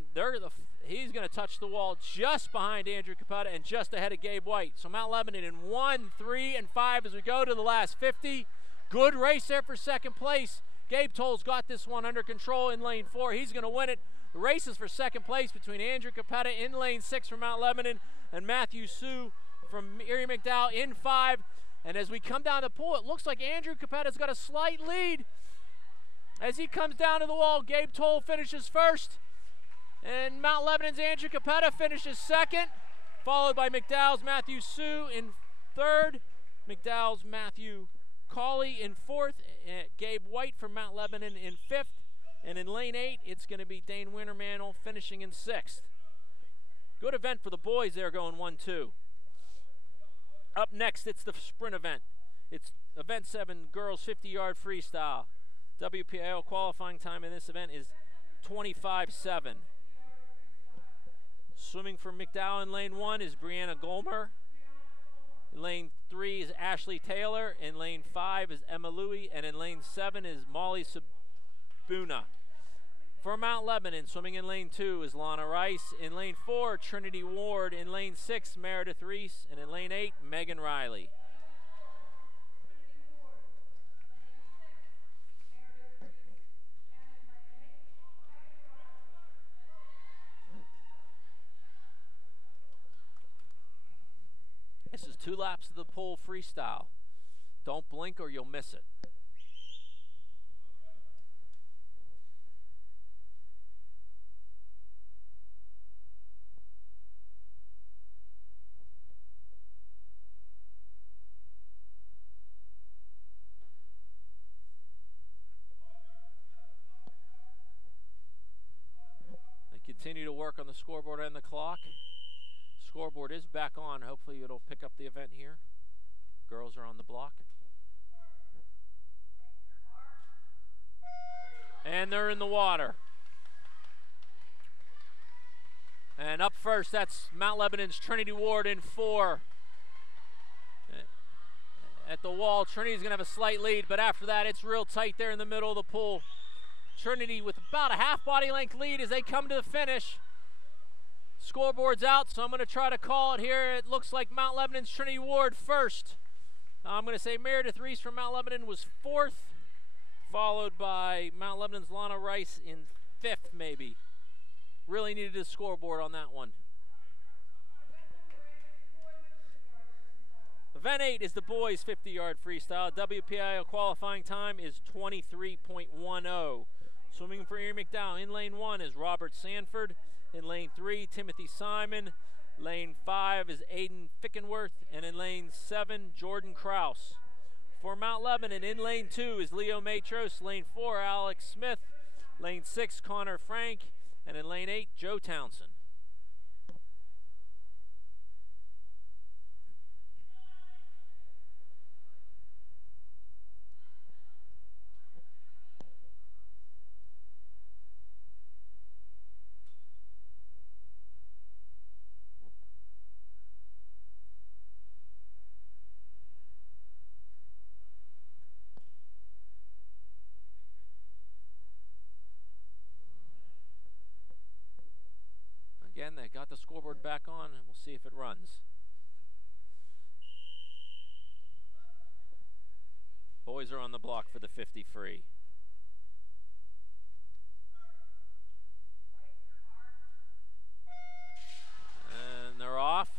he's going to touch the wall just behind Andrew Capetta and just ahead of Gabe White. So Mount Lebanon in 1, 3, and 5 as we go to the last 50. Good race there for second place. Gabe Toll's got this one under control in lane 4. He's going to win it. The race is for second place between Andrew Capetta in lane 6 from Mount Lebanon and Matthew Sue from Erie McDowell in 5. And as we come down the pool, it looks like Andrew Capetta's got a slight lead. As he comes down to the wall, Gabe Toll finishes first. And Mount Lebanon's Andrew Capetta finishes second, followed by McDowell's Matthew Sue in 3rd, McDowell's Matthew Cawley in 4th, Gabe White from Mount Lebanon in 5th, and in lane 8, it's going to be Dane Wintermantle finishing in 6th. Good event for the boys there going 1-2. Up next, it's the sprint event. It's event 7, girls 50-yard freestyle. WPIL qualifying time in this event is 25:07. Swimming for McDowell in lane 1 is Brianna Golmer. In lane 3 is Ashley Taylor. In lane 5 is Emma Louie. And in lane 7 is Molly Sabuna. For Mount Lebanon, swimming in lane 2 is Lana Rice. In lane 4, Trinity Ward. In lane 6, Meredith Reese. And in lane 8, Megan Riley. This is 2 laps of the pole freestyle. Don't blink or you'll miss it. continue to work on the scoreboard and the clock. Scoreboard is back on. Hopefully it'll pick up the event here. Girls are on the block. And they're in the water. And up first, that's Mount Lebanon's Trinity Ward in 4. At the wall, Trinity's going to have a slight lead, but after that, it's real tight there in the middle of the pool. Trinity with about a half body length lead as they come to the finish. Scoreboard's out, so I'm going to try to call it here. It looks like Mount Lebanon's Trinity Ward first. I'm going to say Meredith Reese from Mount Lebanon was 4th, followed by Mount Lebanon's Lana Rice in 5th maybe. Really needed a scoreboard on that one. Event 8 is the boys' 50-yard freestyle. WPIL qualifying time is 23.10. Swimming for Erie McDowell in lane 1 is Robert Sanford. In lane 3, Timothy Simon. Lane 5 is Aiden Fickenworth. And in lane 7, Jordan Kraus. For Mount Lebanon, in lane 2 is Leo Matros. Lane 4, Alex Smith. Lane 6, Connor Frank. And in lane 8, Joe Townsend. Again, they got the scoreboard back on, and we'll see if it runs. Boys are on the block for the 50 free. And they're off.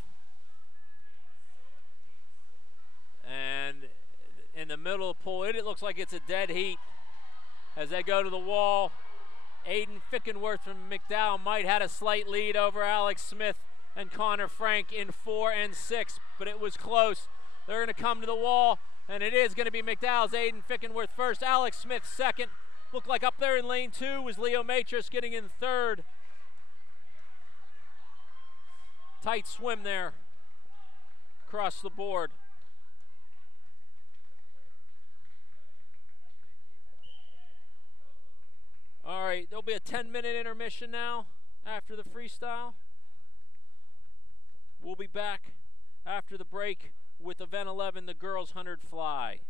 And in the middle of the pool, it looks like it's a dead heat as they go to the wall. Aiden Fickenworth from McDowell might had a slight lead over Alex Smith and Connor Frank in 4 and 6, but it was close. They're going to come to the wall, and it is going to be McDowell's Aiden Fickenworth first, Alex Smith second. Looked like up there in lane 2 was Leo Matros getting in 3rd. Tight swim there across the board. All right, there'll be a 10-minute intermission now after the freestyle. We'll be back after the break with event 11, the girls 100 fly.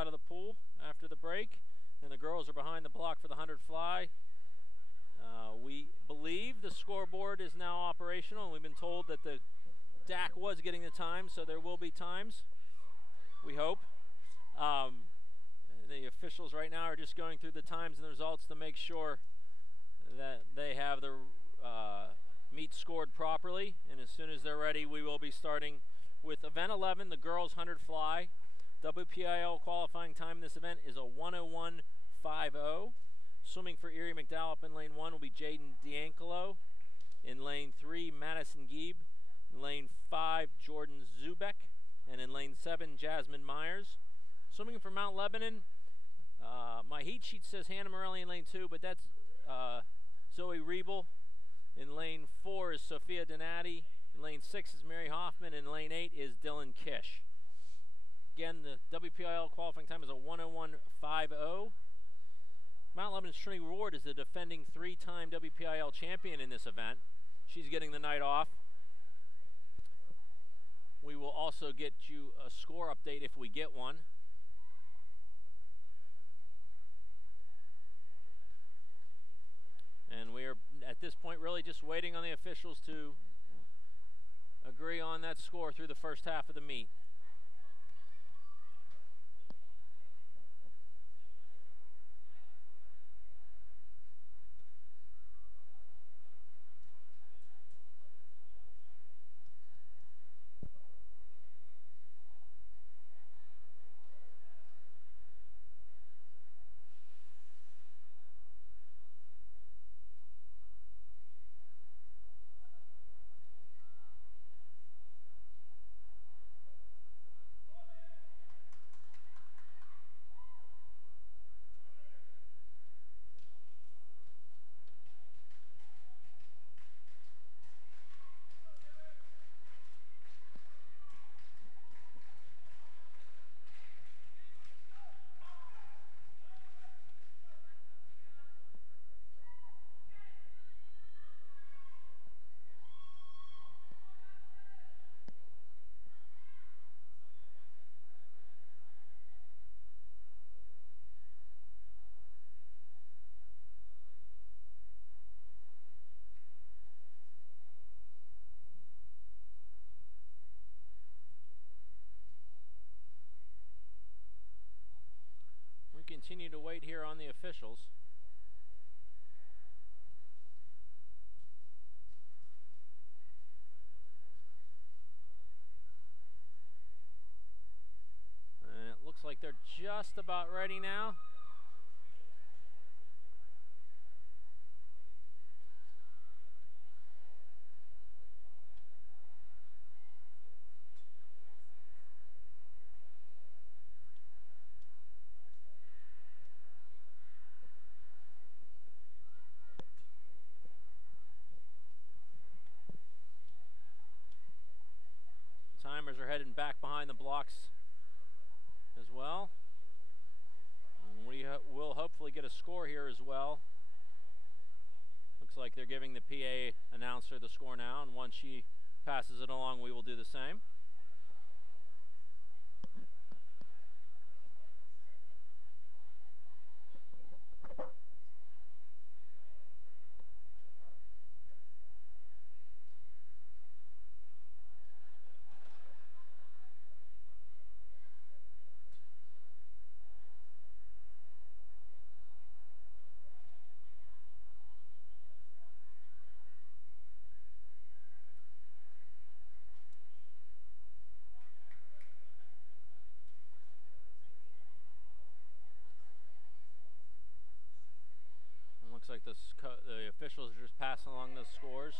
out of the pool after the break, and the girls are behind the block for the 100 fly. We believe the scoreboard is now operational, and we've been told that the DAC was getting the time, so there will be times, we hope. The officials right now are just going through the times and the results to make sure that they have the meet scored properly, and as soon as they're ready, we will be starting with event 11, the girls 100 fly. WPIL qualifying time in this event is a 1:01.50. Swimming for Erie McDowell up in lane 1 will be Jaden D'Angelo. In lane 3, Madison Gieb. In lane 5, Jordan Zubek. And in lane 7, Jasmine Myers. Swimming for Mount Lebanon, my heat sheet says Hannah Morelli in lane 2, but that's Zoe Riebel. In lane 4 is Sophia Donati. In lane 6 is Mary Hoffman. In lane 8 is Dylan Kish. Again, the WPIL qualifying time is a 1:01.50. Mount Lebanon's Trinity Ward is the defending 3-time WPIL champion in this event. She's getting the night off. We will also get you a score update if we get one. And we are, at this point, really just waiting on the officials to agree on that score through the first half of the meet. Continue to wait here on the officials. And it looks like they're just about ready now. Timers are heading back behind the blocks as well. And we will hopefully get a score here as well. Looks like they're giving the PA announcer the score now, and once she passes it along, we will do the same. Looks like the officials are just passing along those scores.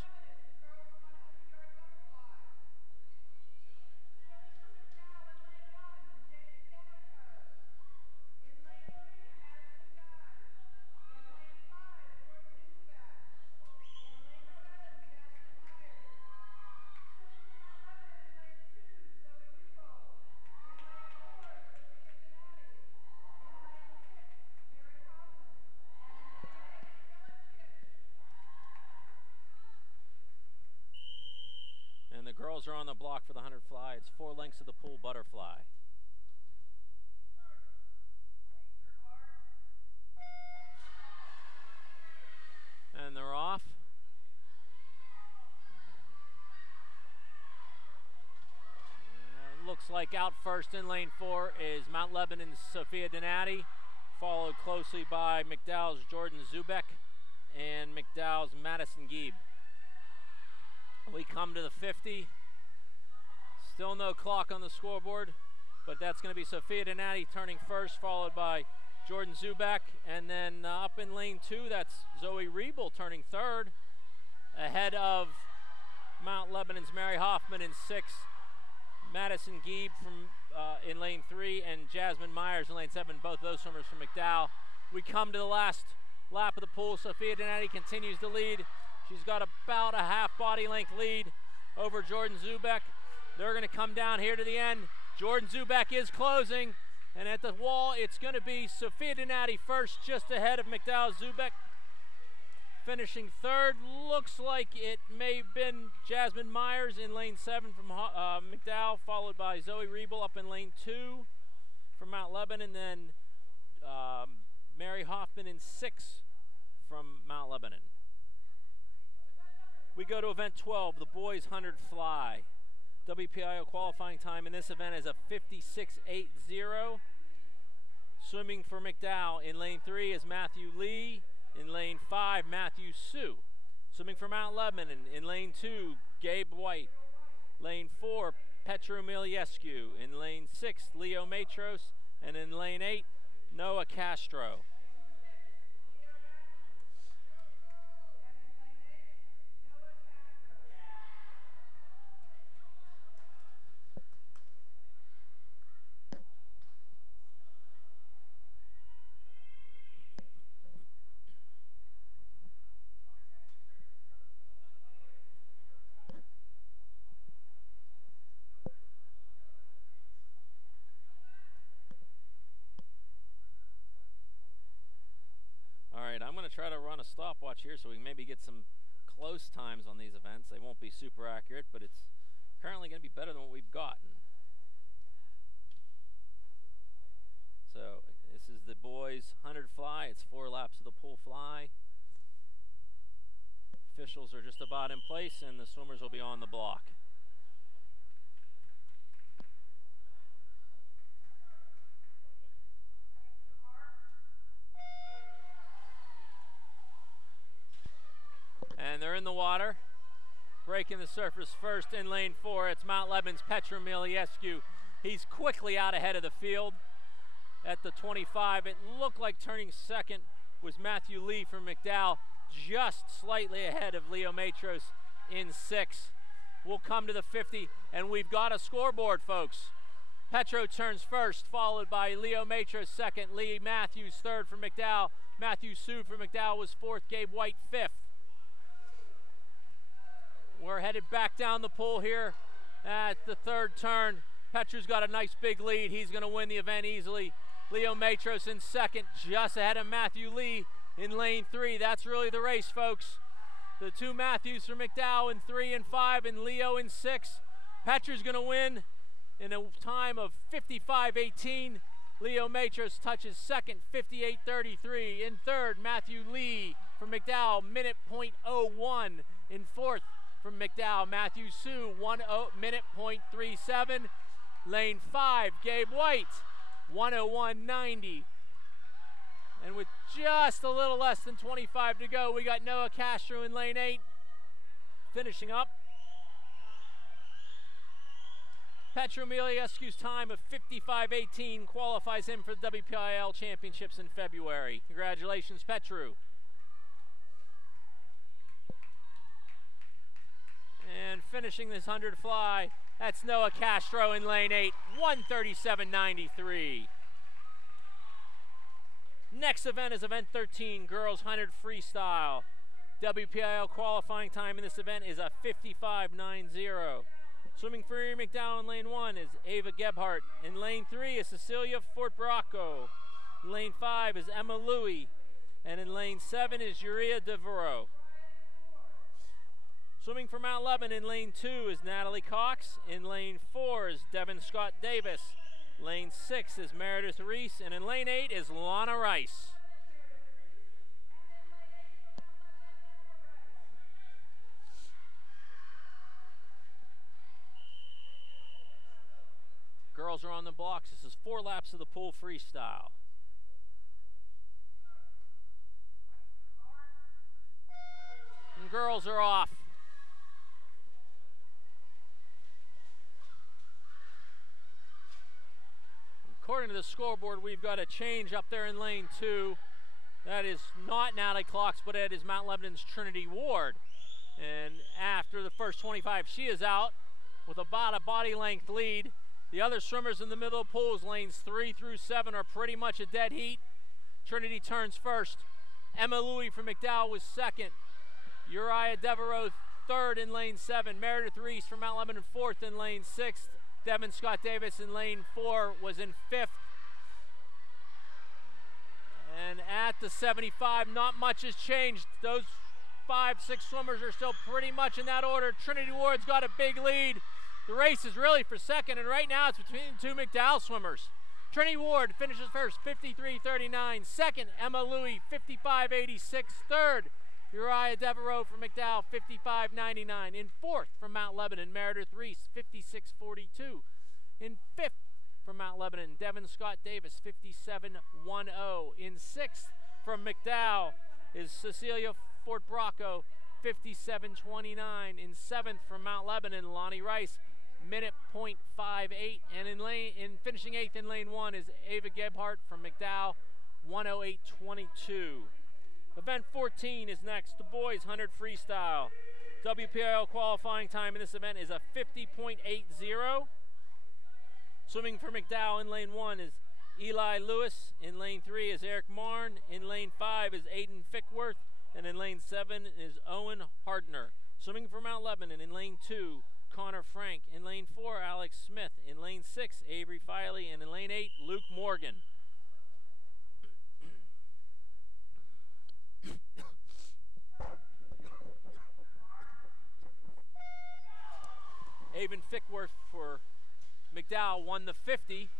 And the girls are on the block for the 100 fly. It's 4 lengths of the pool butterfly. And they're off. Looks like out first in lane 4 is Mount Lebanon's Sophia Donati, followed closely by McDowell's Jordan Zubek and McDowell's Madison Gieb. We come to the 50. Still no clock on the scoreboard, but that's going to be Sophia Donati turning first, followed by Jordan Zubek. And then up in lane 2, that's Zoe Riebel turning third, ahead of Mount Lebanon's Mary Hoffman in 6th. Madison Gieb from in lane 3 and Jasmine Myers in lane 7, both those swimmers from McDowell. We come to the last lap of the pool. Sophia Donati continues to lead. She's got about a half body length lead over Jordan Zubek. They're going to come down here to the end. Jordan Zubek is closing, and at the wall it's going to be Sophia Donati first, just ahead of McDowell Zubek. Finishing third, looks like it may have been Jasmine Myers in lane 7 from McDowell, followed by Zoe Riebel up in lane 2 from Mount Lebanon, then Mary Hoffman in 6 from Mount Lebanon. We go to event 12, the boys 100 fly. WPIO qualifying time in this event is a 56.80. Swimming for McDowell in lane 3 is Matthew Lee. In lane 5, Matthew Sue. Swimming for Mount Lebanon in lane 2, Gabe White. Lane 4, Petro Miliescu. In lane 6, Leo Matros. And in lane 8, Noah Castro. I'm going to try to run a stopwatch here so we can maybe get some close times on these events. They won't be super accurate, but it's apparently going to be better than what we've gotten. So this is the boys 100 fly. It's 4 laps of the pool fly. Officials are just about in place, and the swimmers will be on the block. And they're in the water. Breaking the surface first in lane 4, it's Mount Lebanon's Petro Miliescu. He's quickly out ahead of the field at the 25. It looked like turning second was Matthew Lee from McDowell, just slightly ahead of Leo Matros in 6. We'll come to the 50, and we've got a scoreboard, folks. Petro turns first, followed by Leo Matros second, Lee Matthews third for McDowell. Matthew Sue for McDowell was 4th, Gabe White 5th. We're headed back down the pool here at the 3rd turn. Petro's got a nice big lead. He's going to win the event easily. Leo Matros in 2nd, just ahead of Matthew Lee in lane 3. That's really the race, folks. The 2 Matthews from McDowell in 3 and 5, and Leo in 6. Petro's going to win in a time of 55.18. Leo Matros touches 2nd, 58.33. In 3rd, Matthew Lee from McDowell, minute .01. In 4th, from McDowell, Matthew Sue, 1:37. Lane 5, Gabe White, 1:01.90. And with just a little less than 25 to go, we got Noah Castro in lane 8, finishing up. Petro Miliescu's time of 55.18 qualifies him for the WPIL Championships in February. Congratulations, Petro. And finishing this 100 fly, that's Noah Castro in lane 8, 1:37.93. Next event is event 13, girls 100 freestyle. WPIL qualifying time in this event is a 55.90. Swimming for McDowell in lane 1 is Ava Gebhardt. In lane 3 is Cecilia Fort Bracco. In lane 5 is Emma Louie. And in lane 7 is Uria Devereaux. Swimming for Mount Lebanon in lane 2 is Natalie Cox. In lane 4 is Devin Scott Davis. Lane 6 is Meredith Reese. And in lane 8 is Lana Rice. girls are on the blocks. This is 4 laps of the pool freestyle. And girls are off. According to the scoreboard, we've got a change up there in lane 2. That is not Natalie Clocks, but it is Mount Lebanon's Trinity Ward. And after the first 25, she is out with about a body length lead. The other swimmers in the middle of the pools, lanes 3 through 7, are pretty much a dead heat. Trinity turns first. Emma Louie from McDowell was second. Uriah Devereaux third in lane 7. Meredith Reese from Mount Lebanon fourth in lane 6. Devin Scott Davis in lane 4 was in 5th. And at the 75, not much has changed. Those 5-6 swimmers are still pretty much in that order. Trinity Ward's got a big lead. The race is really for second, and right now it's between the 2 McDowell swimmers. Trinity Ward finishes first, 53.39. Second, Emma Louie, 55.86. Third, Uriah Devereaux from McDowell, 55.99. In 4th from Mount Lebanon, Meredith Reese, 56.42. In 5th from Mount Lebanon, Devin Scott Davis, 57.10. In 6th from McDowell is Cecilia Fort Bracco, 57.29. In 7th from Mount Lebanon, Lonnie Rice, minute .58. And in finishing 8th in lane 1 is Ava Gebhardt from McDowell, 108.22. Event 14 is next, the boys 100 freestyle. WPIL qualifying time in this event is a 50.80. Swimming for McDowell in lane 1 is Eli Lewis. In lane 3 is Eric Marn. In lane 5 is Aiden Fickworth. And in lane 7 is Owen Hardner. Swimming for Mount Lebanon in lane 2, Connor Frank. In lane 4, Alex Smith. In lane 6, Avery Filey. And in lane 8, Luke Morgan. Avon Fickworth for McDowell won the 50.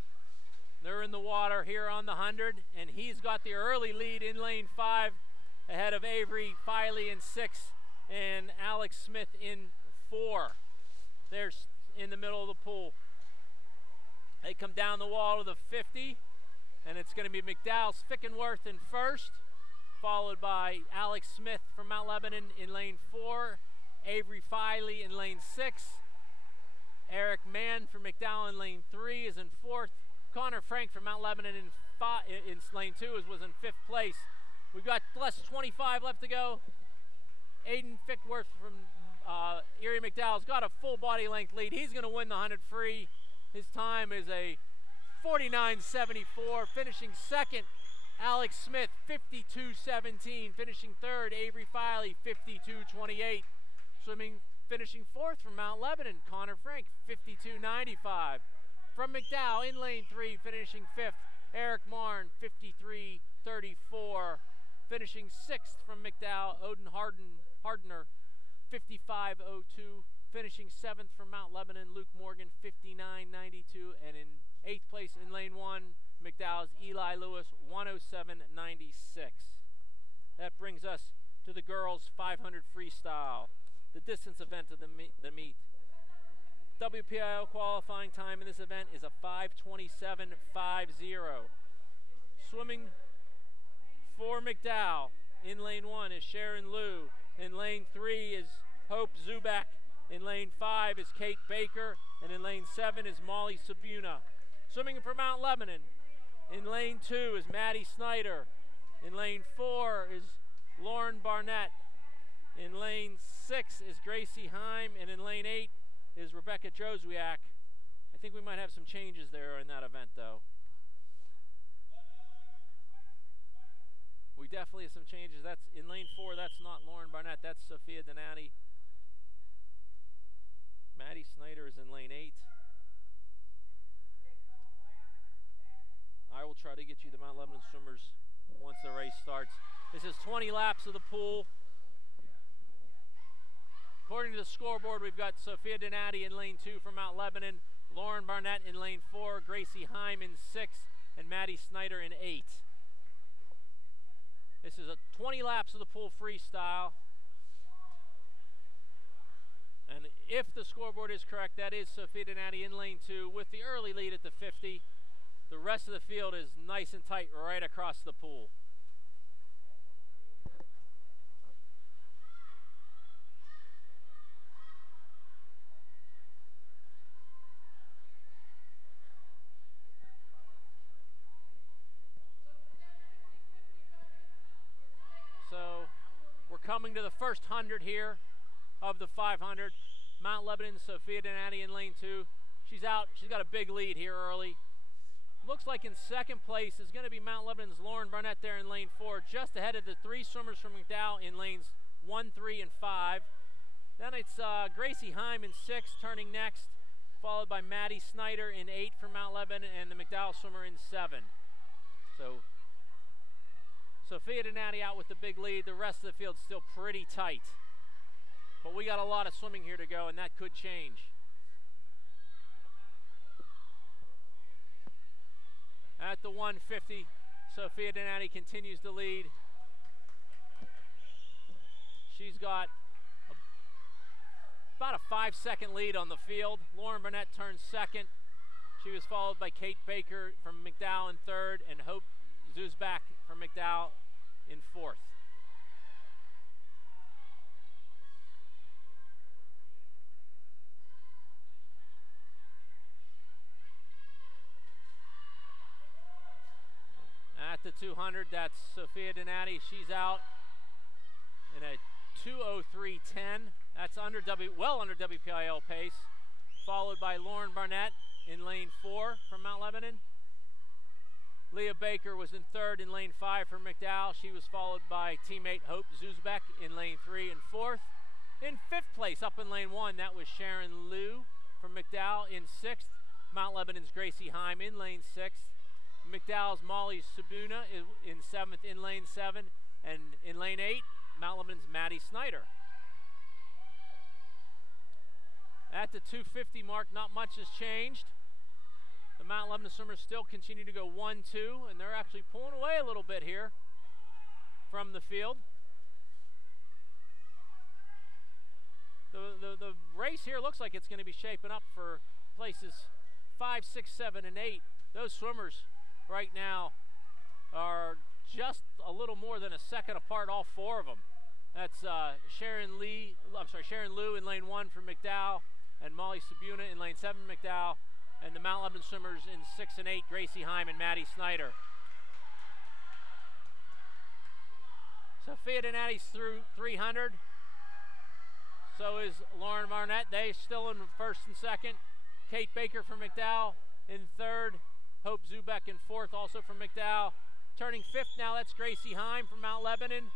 They're in the water here on the 100, and he's got the early lead in lane 5 ahead of Avery Filey in 6 and Alex Smith in 4. They're in the middle of the pool. They come down the wall to the 50, and it's going to be McDowell's Fickworth in first, followed by Alex Smith from Mount Lebanon in lane 4, Avery Filey in lane 6, Eric Mann from McDowell in lane 3 is in 4th. Connor Frank from Mount Lebanon in lane 2 was in 5th place. We've got less than 25 left to go. Aiden Fickworth from Erie McDowell's got a full body length lead. He's going to win the 100 free. His time is a 49.74. Finishing second, Alex Smith, 52.17. Finishing third, Avery Filey, 52.28. Finishing 4th from Mount Lebanon, Connor Frank, 52.95. From McDowell in lane 3, finishing 5th, Eric Marn, 53.34. Finishing 6th from McDowell, Odin Hardner, 55.02. Finishing 7th from Mount Lebanon, Luke Morgan, 59.92. And in 8th place in lane 1, McDowell's Eli Lewis, 107.96. That brings us to the girls' 500 freestyle, the distance event of the meet. WPIL qualifying time in this event is a 5:27.50. Swimming for McDowell in lane 1 is Sharon Liu. In lane 3 is Hope Zubak. In lane 5 is Kate Baker. And in lane 7 is Molly Sabuna. Swimming for Mount Lebanon in lane 2 is Maddie Snyder. In lane 4 is Lauren Barnett. In lane 6 is Gracie Heim. And in lane 8 is Rebecca Joswiak. I think we might have some changes there in that event, though. We definitely have some changes. That's in lane 4. That's not Lauren Barnett. That's Sophia Donati. Maddie Snyder is in lane 8. I will try to get you the Mount Lebanon swimmers once the race starts. This is 20 laps of the pool. According to the scoreboard, we've got Sophia Donati in lane 2 for Mount Lebanon, Lauren Barnett in lane 4, Gracie Heim in 6, and Maddie Snyder in 8. This is a 20 laps of the pool freestyle. And if the scoreboard is correct, that is Sophia Donati in lane 2 with the early lead at the 50. The rest of the field is nice and tight right across the pool. So we're coming to the first 100 here of the 500. Mount Lebanon, Sophia Donati in lane 2. She's out. She's got a big lead here early. Looks like in second place is going to be Mount Lebanon's Lauren Barnett there in lane 4, just ahead of the 3 swimmers from McDowell in lanes 1, 3, and 5. Then it's Gracie Heim in 6, turning next, followed by Maddie Snyder in 8 for Mount Lebanon, and the McDowell swimmer in 7. So Sophia Donati out with the big lead. The rest of the field's still pretty tight. But we got a lot of swimming here to go, and that could change. At the 150, Sophia Donati continues to lead. She's got about a 5-second lead on the field. Lauren Burnett turns second. She was followed by Kate Baker from McDowell in 3rd and Hope Zuzbach from McDowell in 4th. At the 200, that's Sophia Donati. She's out in a 2:03.10. That's well under WPIL pace. Followed by Lauren Barnett in lane 4 from Mount Lebanon. Leah Baker was in 3rd in lane 5 for McDowell. She was followed by teammate Hope Zuzbach in lane 3 and 4th. In 5th place, up in lane 1, that was Sharon Liu from McDowell in 6th. Mount Lebanon's Gracie Heim in lane 6th. McDowell's Molly Sabuna in 7th in lane 7. And in lane 8, Mount Lebanon's Maddie Snyder. At the 250 mark, not much has changed. The Mount Lebanon swimmers still continue to go 1-2, and they're actually pulling away a little bit here from the field. The race here looks like it's going to be shaping up for places 5, 6, 7, and 8. Those swimmers right now are just a little more than a second apart, all 4 of them. That's Sharon Liu in lane 1 for McDowell, and Molly Sabuna in lane 7 McDowell. And the Mount Lebanon swimmers in 6 and 8, Gracie Heim and Maddie Snyder. Sophia Donati's through 300. So is Lauren Barnett. They still in 1st and 2nd. Kate Baker from McDowell in 3rd. Hope Zuzbach in 4th, also from McDowell. Turning 5th now, that's Gracie Heim from Mount Lebanon.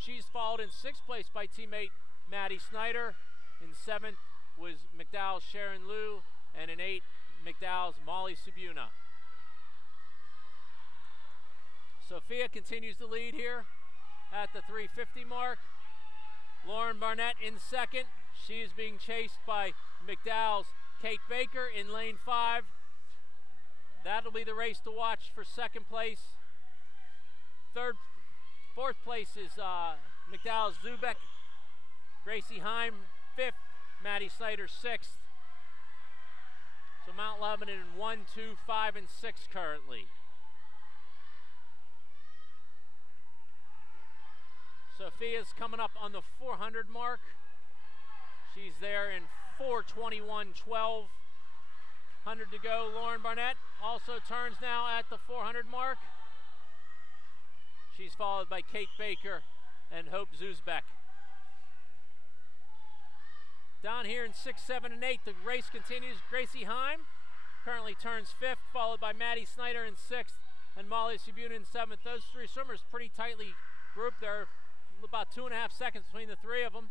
She's followed in 6th place by teammate Maddie Snyder. In 7th was McDowell's Sharon Liu, and in 8th, McDowell's Molly Sabuna. Sophia continues to lead here at the 350 mark. Lauren Barnett in 2nd. She is being chased by McDowell's Kate Baker in lane 5. That'll be the race to watch for 2nd place. 4th place is McDowell's Zuzbach. Gracie Heim 5th. Maddie Snyder 6th. So Mount Lebanon in 1, 2, 5, and 6 currently. Sophia's coming up on the 400 mark. She's there in 4:21.12. 100 to go. Lauren Barnett also turns now at the 400 mark. She's followed by Kate Baker and Hope Zuzbach. Down here in 6, 7, and 8, the race continues. Gracie Heim currently turns 5th, followed by Maddie Snyder in 6th and Molly Sabuna in 7th. Those 3 swimmers pretty tightly grouped. There are about 2.5 seconds between the 3 of them.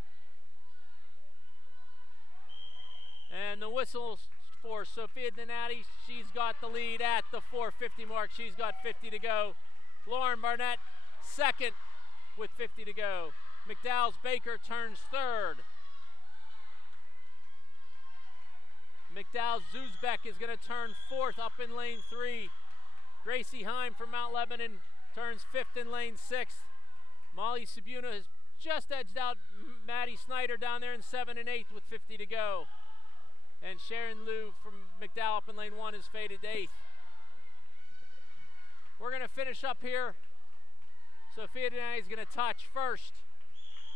And the whistle for Sophia Donati. She's got the lead at the 450 mark. She's got 50 to go. Lauren Barnett 2nd with 50 to go. McDowell's Baker turns 3rd. McDowell's Zuzbach is going to turn 4th up in lane 3. Gracie Heim from Mount Lebanon turns 5th in lane 6. Molly Sabuna has just edged out Maddie Snyder down there in 7 and 8 with 50 to go. And Sharon Liu from McDowell up in lane 1 is faded to 8th. We're going to finish up here. Sophia Denay is going to touch first.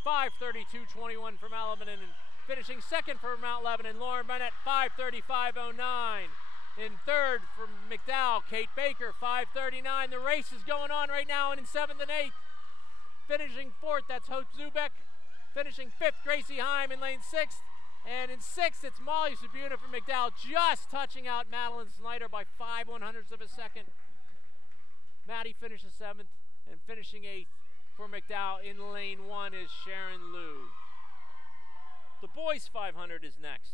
5:32.21 for Mount Lebanon, and finishing second for Mount Lebanon, Lauren Bennett, 5:35.09. In third for McDowell, Kate Baker, 5:39. The race is going on right now, and in 7th and 8th. Finishing 4th, that's Hope Zubek. Finishing 5th, Gracie Heim in lane 6th. And in 6th, it's Molly Sabuna from McDowell, just touching out Madeline Snyder by 5/100ths of a second. Maddie finishes 7th, and finishing 8th for McDowell in lane 1 is Sharon Liu. The boys 500 is next.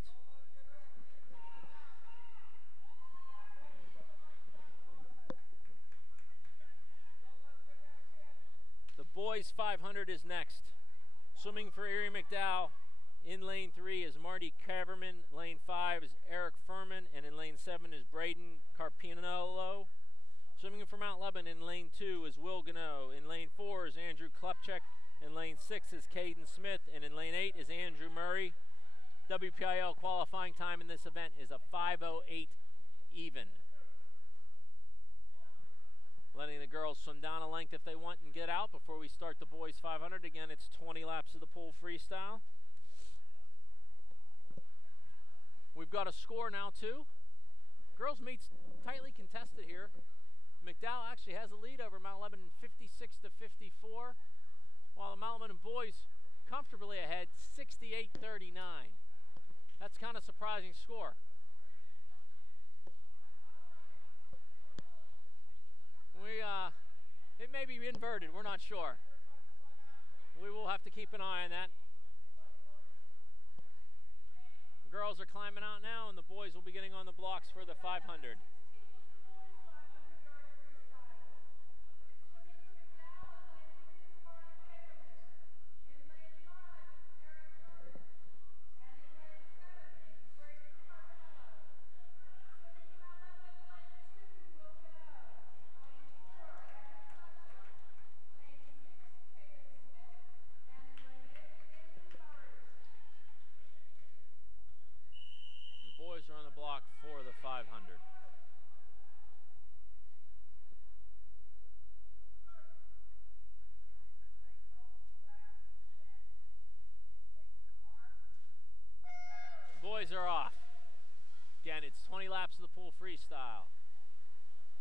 The boys 500 is next. Swimming for Erie McDowell in lane 3 is Marty Caverman. Lane 5 is Eric Furman, and in lane 7 is Braden Carpinolo. Swimming for Mount Lebanon in lane 2 is Will Gano. In lane 4 is Andrew Klepchuk. In lane 6 is Caden Smith, and in lane 8 is Andrew Murray. WPIL qualifying time in this event is a 5:08 even. Letting the girls swim down a length if they want and get out before we start the boys 500. Again, it's 20 laps of the pool freestyle. We've got a score now too. Girls meet's tightly contested here. McDowell actually has a lead over Mount Lebanon 56-54, while the Mount Lebanon boys comfortably ahead 68-39. That's kind of surprising score. It may be inverted, we're not sure. We will have to keep an eye on that. The girls are climbing out now, and the boys will be getting on the blocks for the 500. Are on the block for the 500. Boys are off. Again, it's 20 laps of the pool freestyle.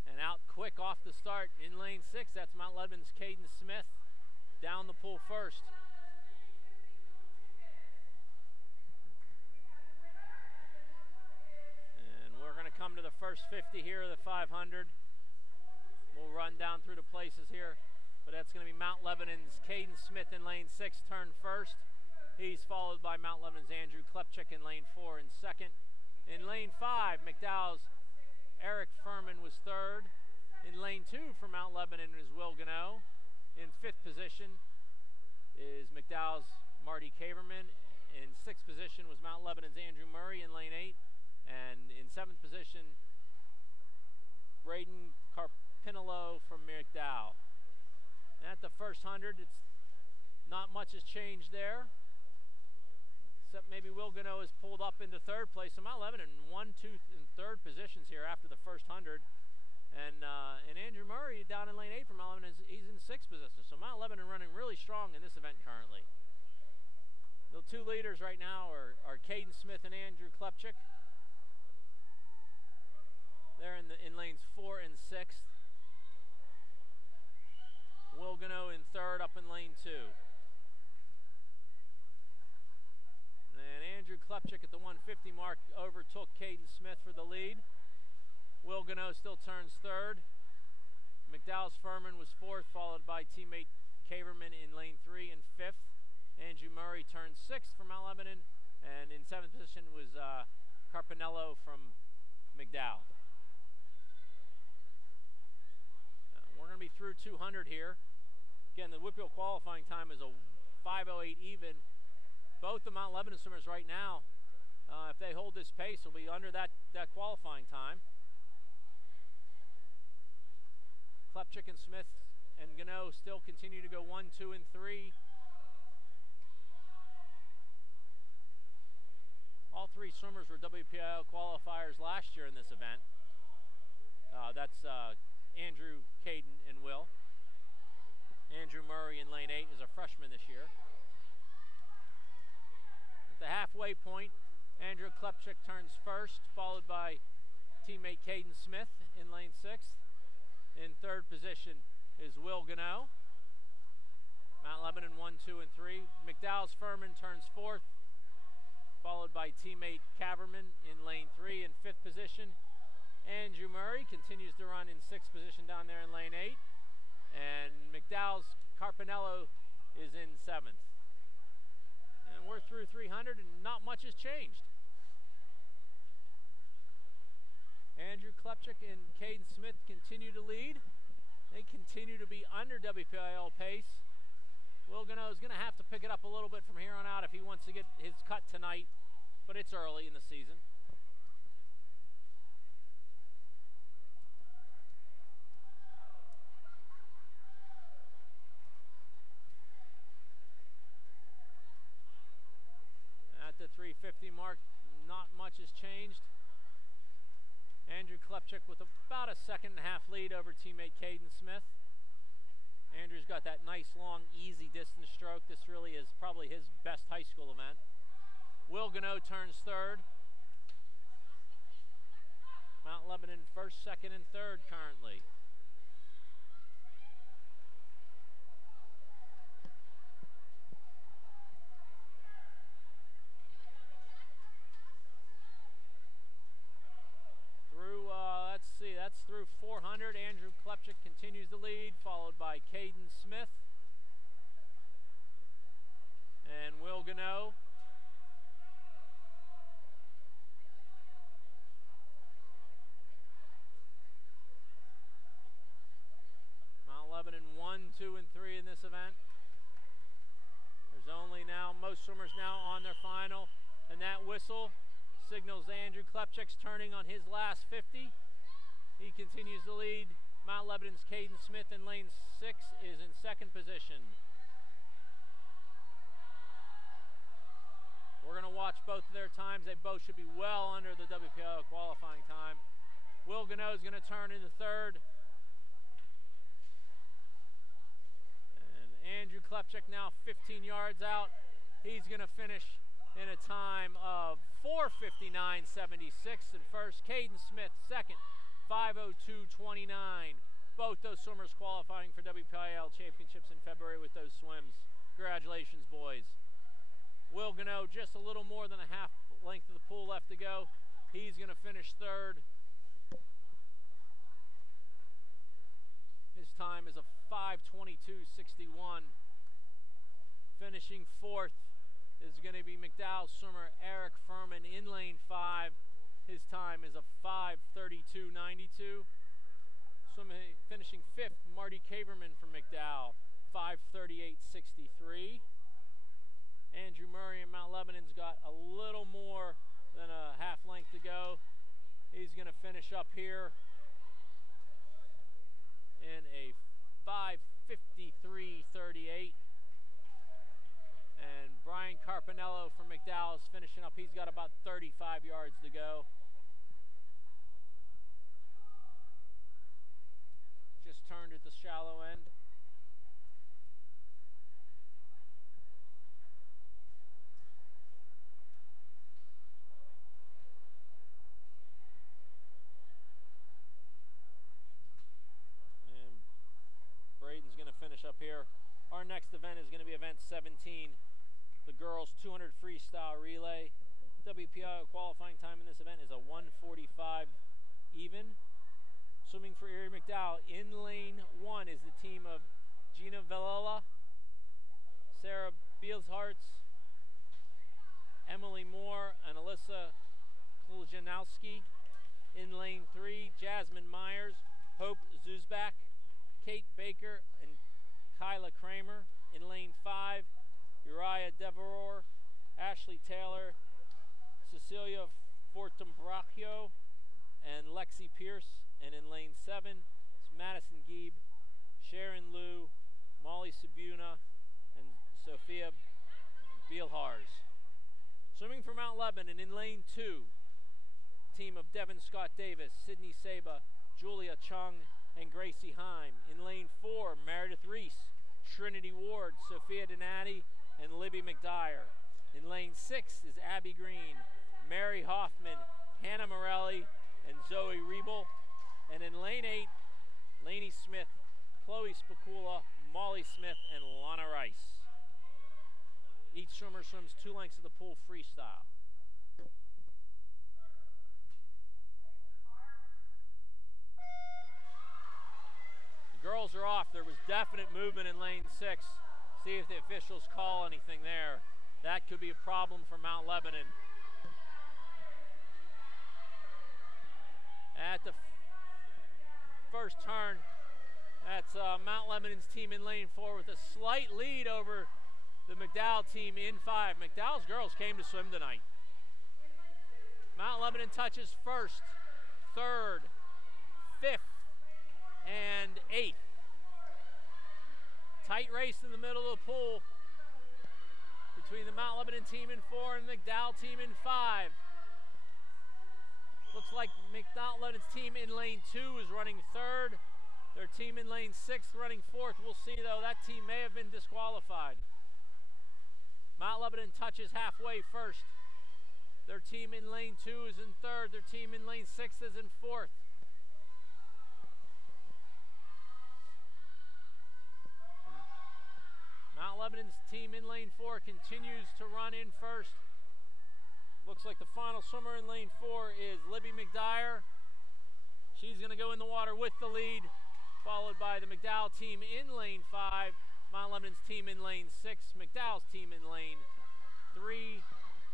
And out quick off the start in lane 6, that's Mount Lebanon's Caden Smith. Down the pool first. Come to the first 50 here of the 500. We'll run down through the places here, but that's going to be Mount Lebanon's Caden Smith in lane 6, turn first. He's followed by Mount Lebanon's Andrew Klepchuk in lane 4 and second. In lane 5, McDowell's Eric Furman was third. In lane 2 for Mount Lebanon is Will Gano. In 5th position is McDowell's Marty Caverman. In 6th position was Mount Lebanon's Andrew Murray in lane 8. And in 7th position, Braden Carpinolo from McDowell. At the first 100, it's not much has changed there, except maybe Will Gano is pulled up into 3rd place. So Mount Lebanon in 1, 2, and 3rd positions here after the first 100. And Andrew Murray down in lane 8 for Mount Lebanon, he's in 6th position. So Mount Lebanon running really strong in this event currently. The 2 leaders right now are Caden Smith and Andrew Klepchuk. They're in lanes 4 and 6. Will Gano in 3rd up in lane 2. And Andrew Klepchuk at the 150 mark overtook Caden Smith for the lead. Will Gano still turns 3rd. McDowell's Furman was 4th, followed by teammate Caverman in lane 3 and 5th. Andrew Murray turns 6th for Mount Lebanon. And in 7th position was Carpinello from McDowell. We're going to be through 200 here. Again, the Whitfield qualifying time is a 5:08 even. Both the Mount Lebanon swimmers right now, if they hold this pace, will be under that qualifying time. Klepchuk and Smith and Gano still continue to go 1, 2, and 3. All three swimmers were WPIL qualifiers last year in this event. That's Andrew, Caden, and Will. Andrew Murray in lane 8 is a freshman this year. At the halfway point, Andrew Klepchik turns first, followed by teammate Caden Smith in lane 6. In third position is Will Gano. Mount Lebanon 1, 2, and 3. McDowell's Furman turns fourth, followed by teammate Caverman in lane 3. In fifth position, Andrew Murray continues to run in sixth position down there in lane 8. And McDowell's Carpinello is in seventh. And we're through 300 and not much has changed. Andrew Klepchik and Caden Smith continue to lead. They continue to be under WPIL pace. Will Gano is going to have to pick it up a little bit from here on out if he wants to get his cut tonight, but it's early in the season. At the 350 mark, not much has changed. Andrew Klepchik with about a second and a half lead over teammate Caden Smith. Andrew's got that nice, long, easy distance stroke. This really is probably his best high school event. Will Gano turns third. Mount Lebanon first, second, and third currently. That's through 400. Andrew Klepchik continues to lead, followed by Caden Smith and Will Gano. Mount Lebanon 1, 2, and 3 in this event. There's only now most swimmers now on their final, and that whistle signals Andrew Klepchik's turning on his last 50. He continues to lead. Mount Lebanon's Caden Smith in lane 6 is in second position. We're going to watch both of their times. They both should be well under the WPIL qualifying time. Will Gano is going to turn into third. And Andrew Klepchik now 15 yards out. He's going to finish in a time of 4:59.76 in first. Caden Smith second. 5:02.29. Both those swimmers qualifying for WPIL championships in February with those swims. Congratulations, boys. Will Gano just a little more than a half length of the pool left to go. He's going to finish third. His time is a 5:22.61. Finishing fourth is going to be McDowell swimmer Eric Furman in lane 5. His time is a 5:32.92. Finishing fifth, Marty Caverman from McDowell, 5:38.63. Andrew Murray and Mount Lebanon's got a little more than a half length to go. He's going to finish up here in a 5:53.38. And Brian Carpinello from McDowell is finishing up. He's got about 35 yards to go. Just turned at the shallow end. And Braden's going to finish up here. Our next event is going to be event 17, the girls 200 freestyle relay. WPIL qualifying time in this event is a 1:45 even. Swimming for Erie McDowell in lane 1 is the team of Gina Velella, Sarah Bielshartz, Emily Moore, and Alyssa Klujanowski. In lane 3, Jasmine Myers, Hope Zuzbak, Kate Baker, and Kyla Kramer. In lane 5, Uriah Devereur, Ashley Taylor, Cecilia Fortumbraccio, and Lexi Pierce. And in lane 7, it's Madison Gieb, Sharon Liu, Molly Sabuna, and Sophia Bielhars. Swimming for Mount Lebanon in lane 2, team of Devin Scott Davis, Sydney Saba, Julia Chung, and Gracie Heim. In lane 4, Meredith Reese, Trinity Ward, Sophia Donati, and Libby McDowell. In lane 6 is Abby Green, Mary Hoffman, Hannah Morelli, and Zoe Riebel. And in lane 8, Lainey Smith, Chloe Spicula, Molly Smith, and Lana Rice. Each swimmer swims 2 lengths of the pool freestyle. The girls are off. There was definite movement in lane 6. See if the officials call anything there. That could be a problem for Mount Lebanon. At the first turn, that's Mount Lebanon's team in lane 4 with a slight lead over the McDowell team in 5. McDowell's girls came to swim tonight. Mount Lebanon touches 1st, 3rd, 5th, and 8th. Tight race in the middle of the pool between the Mount Lebanon team in 4 and the McDowell team in 5. Looks like Mount Lebanon's team in lane 2 is running 3rd. Their team in lane 6 running 4th. We'll see though, that team may have been disqualified. Mount Lebanon touches halfway 1st. Their team in lane 2 is in 3rd. Their team in lane 6 is in 4th. Mount Lebanon's team in lane 4 continues to run in 1st. Looks like the final swimmer in lane 4 is Libby McDowell. She's going to go in the water with the lead, followed by the McDowell team in lane 5, Mount Lebanon's team in lane 6, McDowell's team in lane 3,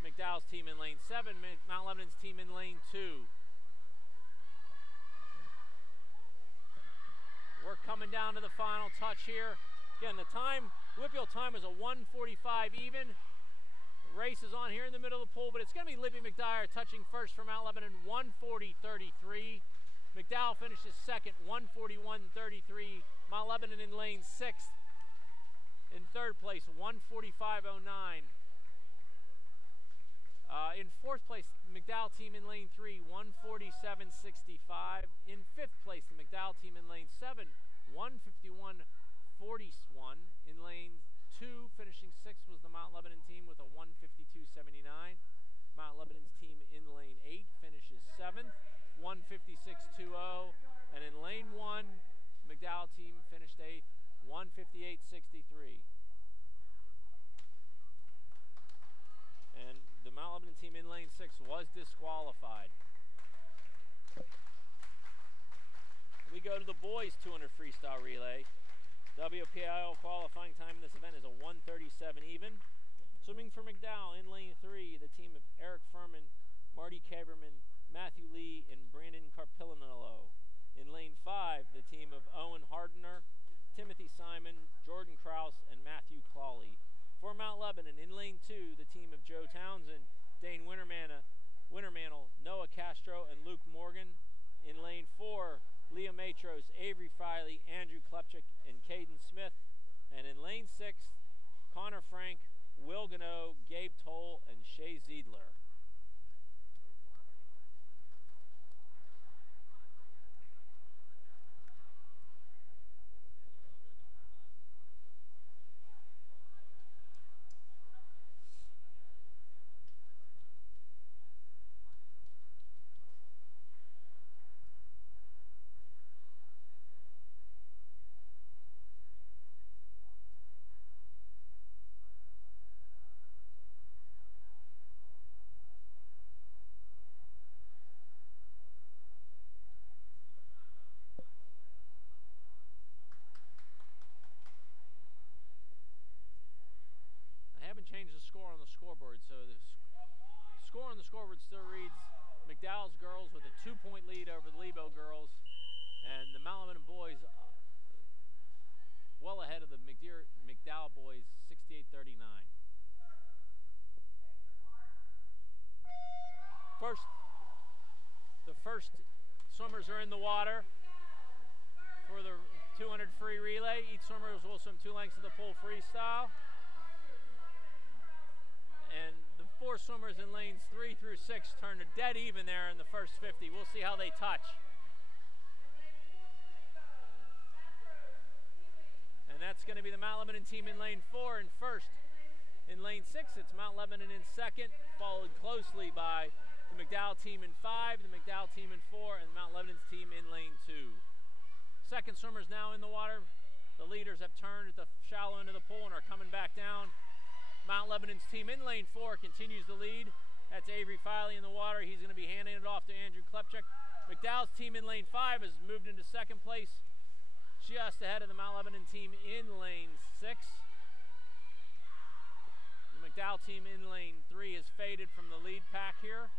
McDowell's team in lane 7, Mount Lebanon's team in lane 2. We're coming down to the final touch here. Again, the time, Whitfield time is a 1:45 even. The race is on here in the middle of the pool, but it's going to be Libby McDowell touching 1st for Mount Lebanon, 1:40.33. McDowell finishes 2nd, 1:41.33. Mount Lebanon in lane 6th. In 3rd place, 1:45.09. In 4th place, the McDowell team in lane 3, 1:47.65. In 5th place, the McDowell team in lane 7, 1:51.41. In lane 2, finishing 6th, was the Mount Lebanon team with a 1:52.79. Mount Lebanon's team in lane 8 finishes 7th, 1:56.20. And in lane 1, McDowell team finished 8th, 1:58.63. And the Mount Lebanon team in lane 6 was disqualified. We go to the boys 200 freestyle relay. WPIL qualifying time in this event is a 1:37 even. Swimming for McDowell in lane 3, the team of Eric Furman, Marty Kaverman, Matthew Lee, and Brandon Carpillanello. In lane 5, the team of Owen Hardener, Timothy Simon, Jordan Kraus, and Matthew Clawley. For Mount Lebanon, in lane 2, the team of Joe Townsend, Dane Wintermantle, Noah Castro, and Luke Morgan. In lane 4, Leah Matros, Avery Filey, Andrew Klepchik, and Caden Smith. And in lane 6, Connor Frank, Will Gano, Gabe Toll, and Shay Ziedler. Change the score on the scoreboard, so the score on the scoreboard still reads McDowell's girls with a 2-point lead over the Lebo girls, and the Mount Lebanon boys well ahead of the McDowell boys, 68-39. The first swimmers are in the water for the 200 free relay. Each swimmer will swim 2 lengths of the pool freestyle. And the 4 swimmers in lanes 3 through 6 turn to dead even there in the first 50. We'll see how they touch. And that's going to be the Mount Lebanon team in lane 4 in first. In lane 6, it's Mount Lebanon in second, followed closely by the McDowell team in 5, the McDowell team in 4, and Mount Lebanon's team in lane 2. Second swimmers now in the water. The leaders have turned at the shallow end of the pool and are coming back down. Mount Lebanon's team in lane 4 continues to lead. That's Avery Filey in the water. He's going to be handing it off to Andrew Klepchuk. McDowell's team in lane 5 has moved into second place, just ahead of the Mount Lebanon team in lane 6. The McDowell team in lane 3 has faded from the lead pack here.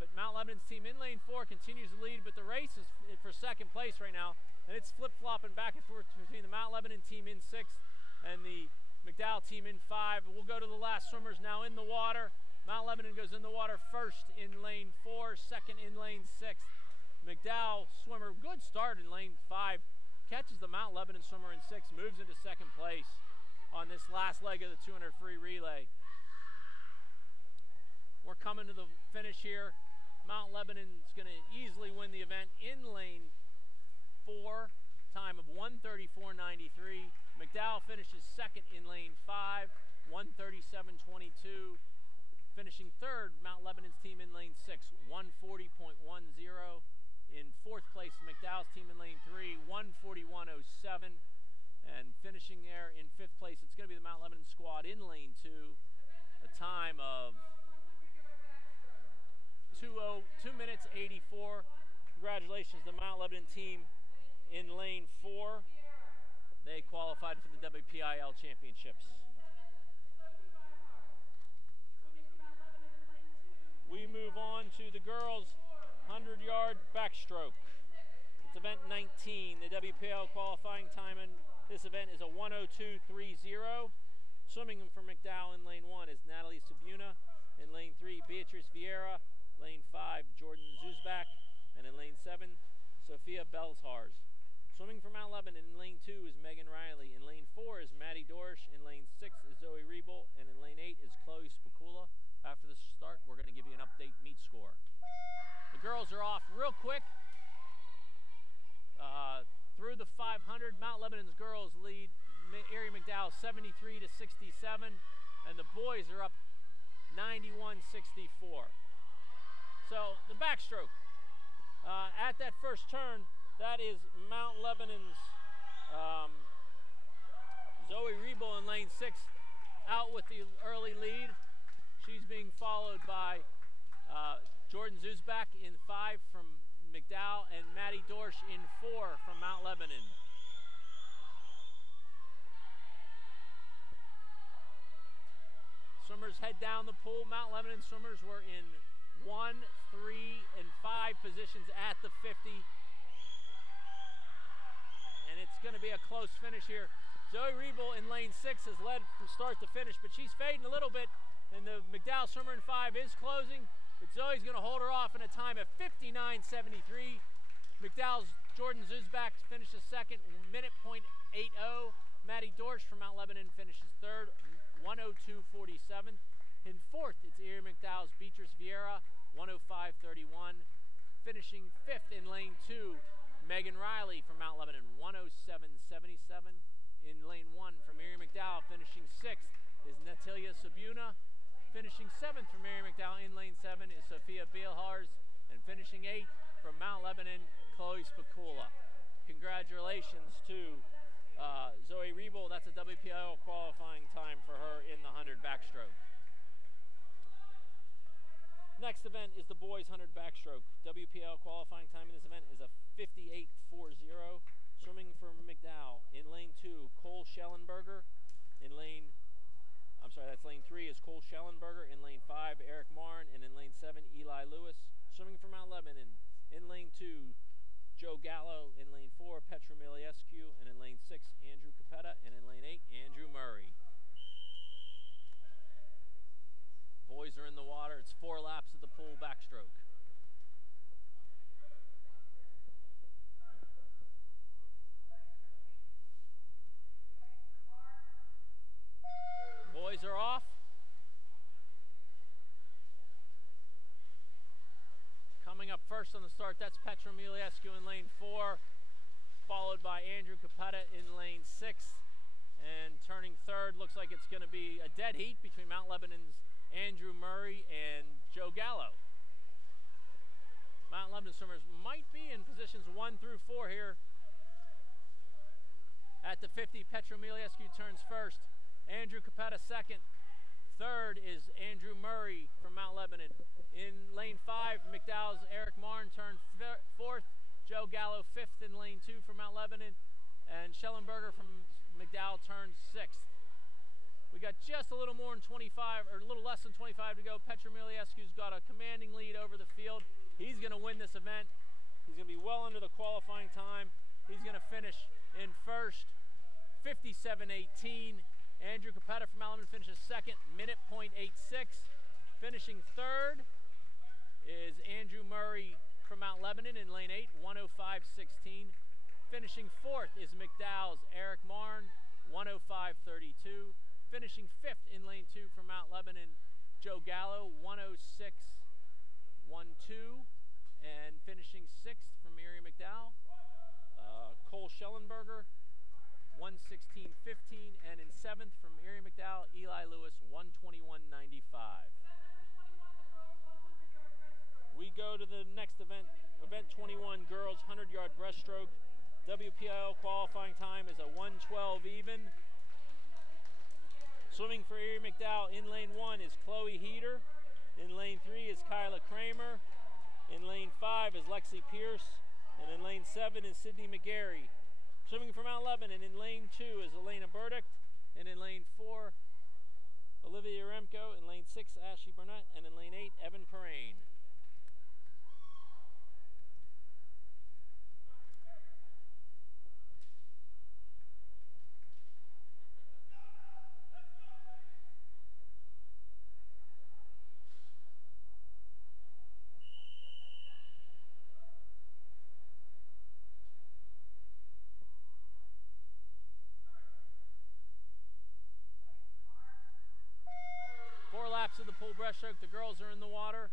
But Mount Lebanon's team in lane 4 continues to lead, but the race is for second place right now, and it's flip-flopping back and forth between the Mount Lebanon team in 6th and the McDowell team in 5. We'll go to the last swimmers now in the water. Mount Lebanon goes in the water first in lane 4, second in lane 6. McDowell swimmer, good start in lane 5, catches the Mount Lebanon swimmer in 6, moves into second place on this last leg of the 200 free relay. We're coming to the finish here. Mount Lebanon's going to easily win the event in lane 4, time of 1:34.93. McDowell finishes second in lane 5, 1:37.22. Finishing third, Mount Lebanon's team in lane 6, 1:40.10. In fourth place, McDowell's team in lane 3, 1:41.07. And finishing there in fifth place, it's going to be the Mount Lebanon squad in lane 2, a time of 2 minutes 84. Congratulations to the Mount Lebanon team in lane 4. They qualified for the WPIL championships. We move on to the girls' 100-yard backstroke. It's event 19. The WPIL qualifying time in this event is a 1:02.30. Swimming for McDowell in lane 1 is Natalie Sabuna. In lane 3, Beatrice Vieira. Lane 5, Jordan Zuzbak. And in lane 7, Sophia Belshars. Swimming for Mount Lebanon in lane 2 is Megan Riley. In lane 4 is Maddie Dorsch. In lane 6 is Zoe Riebel. And in lane 8 is Chloe Spicula. After the start, we're going to give you an update meet score. The girls are off real quick. Through the 500, Mount Lebanon's girls lead Erie McDowell 73-67, and the boys are up 91-64. So the backstroke, at that first turn, that is Mount Lebanon's Zoe Riebel in lane 6 out with the early lead. She's being followed by Jordan Zuzbak in 5 from McDowell and Maddie Dorsch in 4 from Mount Lebanon. Swimmers head down the pool. Mount Lebanon swimmers were in 1, 3, and 5 positions at the 50. And it's going to be a close finish here. Zoe Riebel in lane 6 has led from start to finish, but she's fading a little bit, and the McDowell swimmer in 5 is closing. But Zoe's going to hold her off in a time of 59.73. McDowell's Jordan Zuzbak finishes second, .80. Maddie Dorsch from Mount Lebanon finishes third, 1:02.47. In fourth, it's Erie McDowell's Beatrice Vieira, 1:05.31. Finishing fifth in lane 2, Megan Riley from Mount Lebanon, 1:07.77. In lane 1 from Erie McDowell, finishing sixth is Natalia Sabuna. Finishing 7th from Mary McDowell in lane 7 is Sophia Bielhars, and finishing 8th from Mount Lebanon, Chloe Spicula. Congratulations to Zoe Riebel. That's a WPIL qualifying time for her in the 100 backstroke. Next event is the boys 100 backstroke. WPIL qualifying time in this event is a 58.40. Swimming for McDowell in lane 2, Cole Schellenberger. In lane that's lane 3 is Cole Schellenberger. In lane 5, Eric Marn. And in lane 7, Eli Lewis. Swimming for Mount Lebanon. In lane 2, Joe Gallo. In lane 4, Petra Miliescu. And in lane 6, Andrew Capetta. And in lane 8, Andrew Murray. Boys are in the water. It's 4 laps of the pool backstroke. Boys are off. up first on the start, that's Petra Miliescu in lane 4, followed by Andrew Capetta in lane 6. And turning third, looks like it's going to be a dead heat between Mount Lebanon's Andrew Murray and Joe Gallo. Mount Lebanon swimmers might be in positions 1 through 4 here. At the 50, Petra Miliescu turns first. Andrew Capetta second. Third is Andrew Murray from Mount Lebanon. In lane 5, McDowell's Eric Marn turned fourth. Joe Gallo fifth in lane 2 for Mount Lebanon. And Schellenberger from McDowell turns sixth. We got just a little more than 25, or a little less than 25 to go. Petra Miliescu's got a commanding lead over the field. He's going to win this event. He's going to be well under the qualifying time. He's going to finish in first, 57.18. Andrew Capetta from Mount Lebanon finishes second, minute .86. Finishing third is Andrew Murray from Mount Lebanon in lane 8, 105.16. Finishing fourth is McDowell's Eric Marn, 105.32. Finishing fifth in lane 2 from Mount Lebanon, Joe Gallo, 106.12. And finishing sixth from Mary McDowell, Cole Schellenberger, 116.15. And in seventh from Mary McDowell, Eli Lewis, 121.95. We go to the next event, event 21, girls 100-yard breaststroke. WPIL qualifying time is a 1:12 even. Swimming for Erie McDowell in lane 1 is Chloe Heater. In lane 3 is Kyla Kramer. In lane 5 is Lexi Pierce. And in lane 7 is Sydney McGarry. Swimming for Mount Lebanon in lane 2 is Elena Burdick. And in lane 4, Olivia Remco. In lane 6, Ashley Burnett. And in lane 8, Evan Perrine. Of the pool breaststroke, the girls are in the water.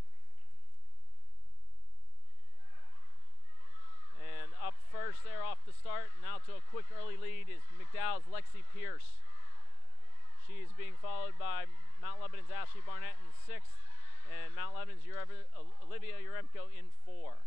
And up first there off the start, now to a quick early lead is McDowell's Lexi Pierce. She is being followed by Mount Lebanon's Ashley Barnett in 6th and Mount Lebanon's Olivia Uremko in 4.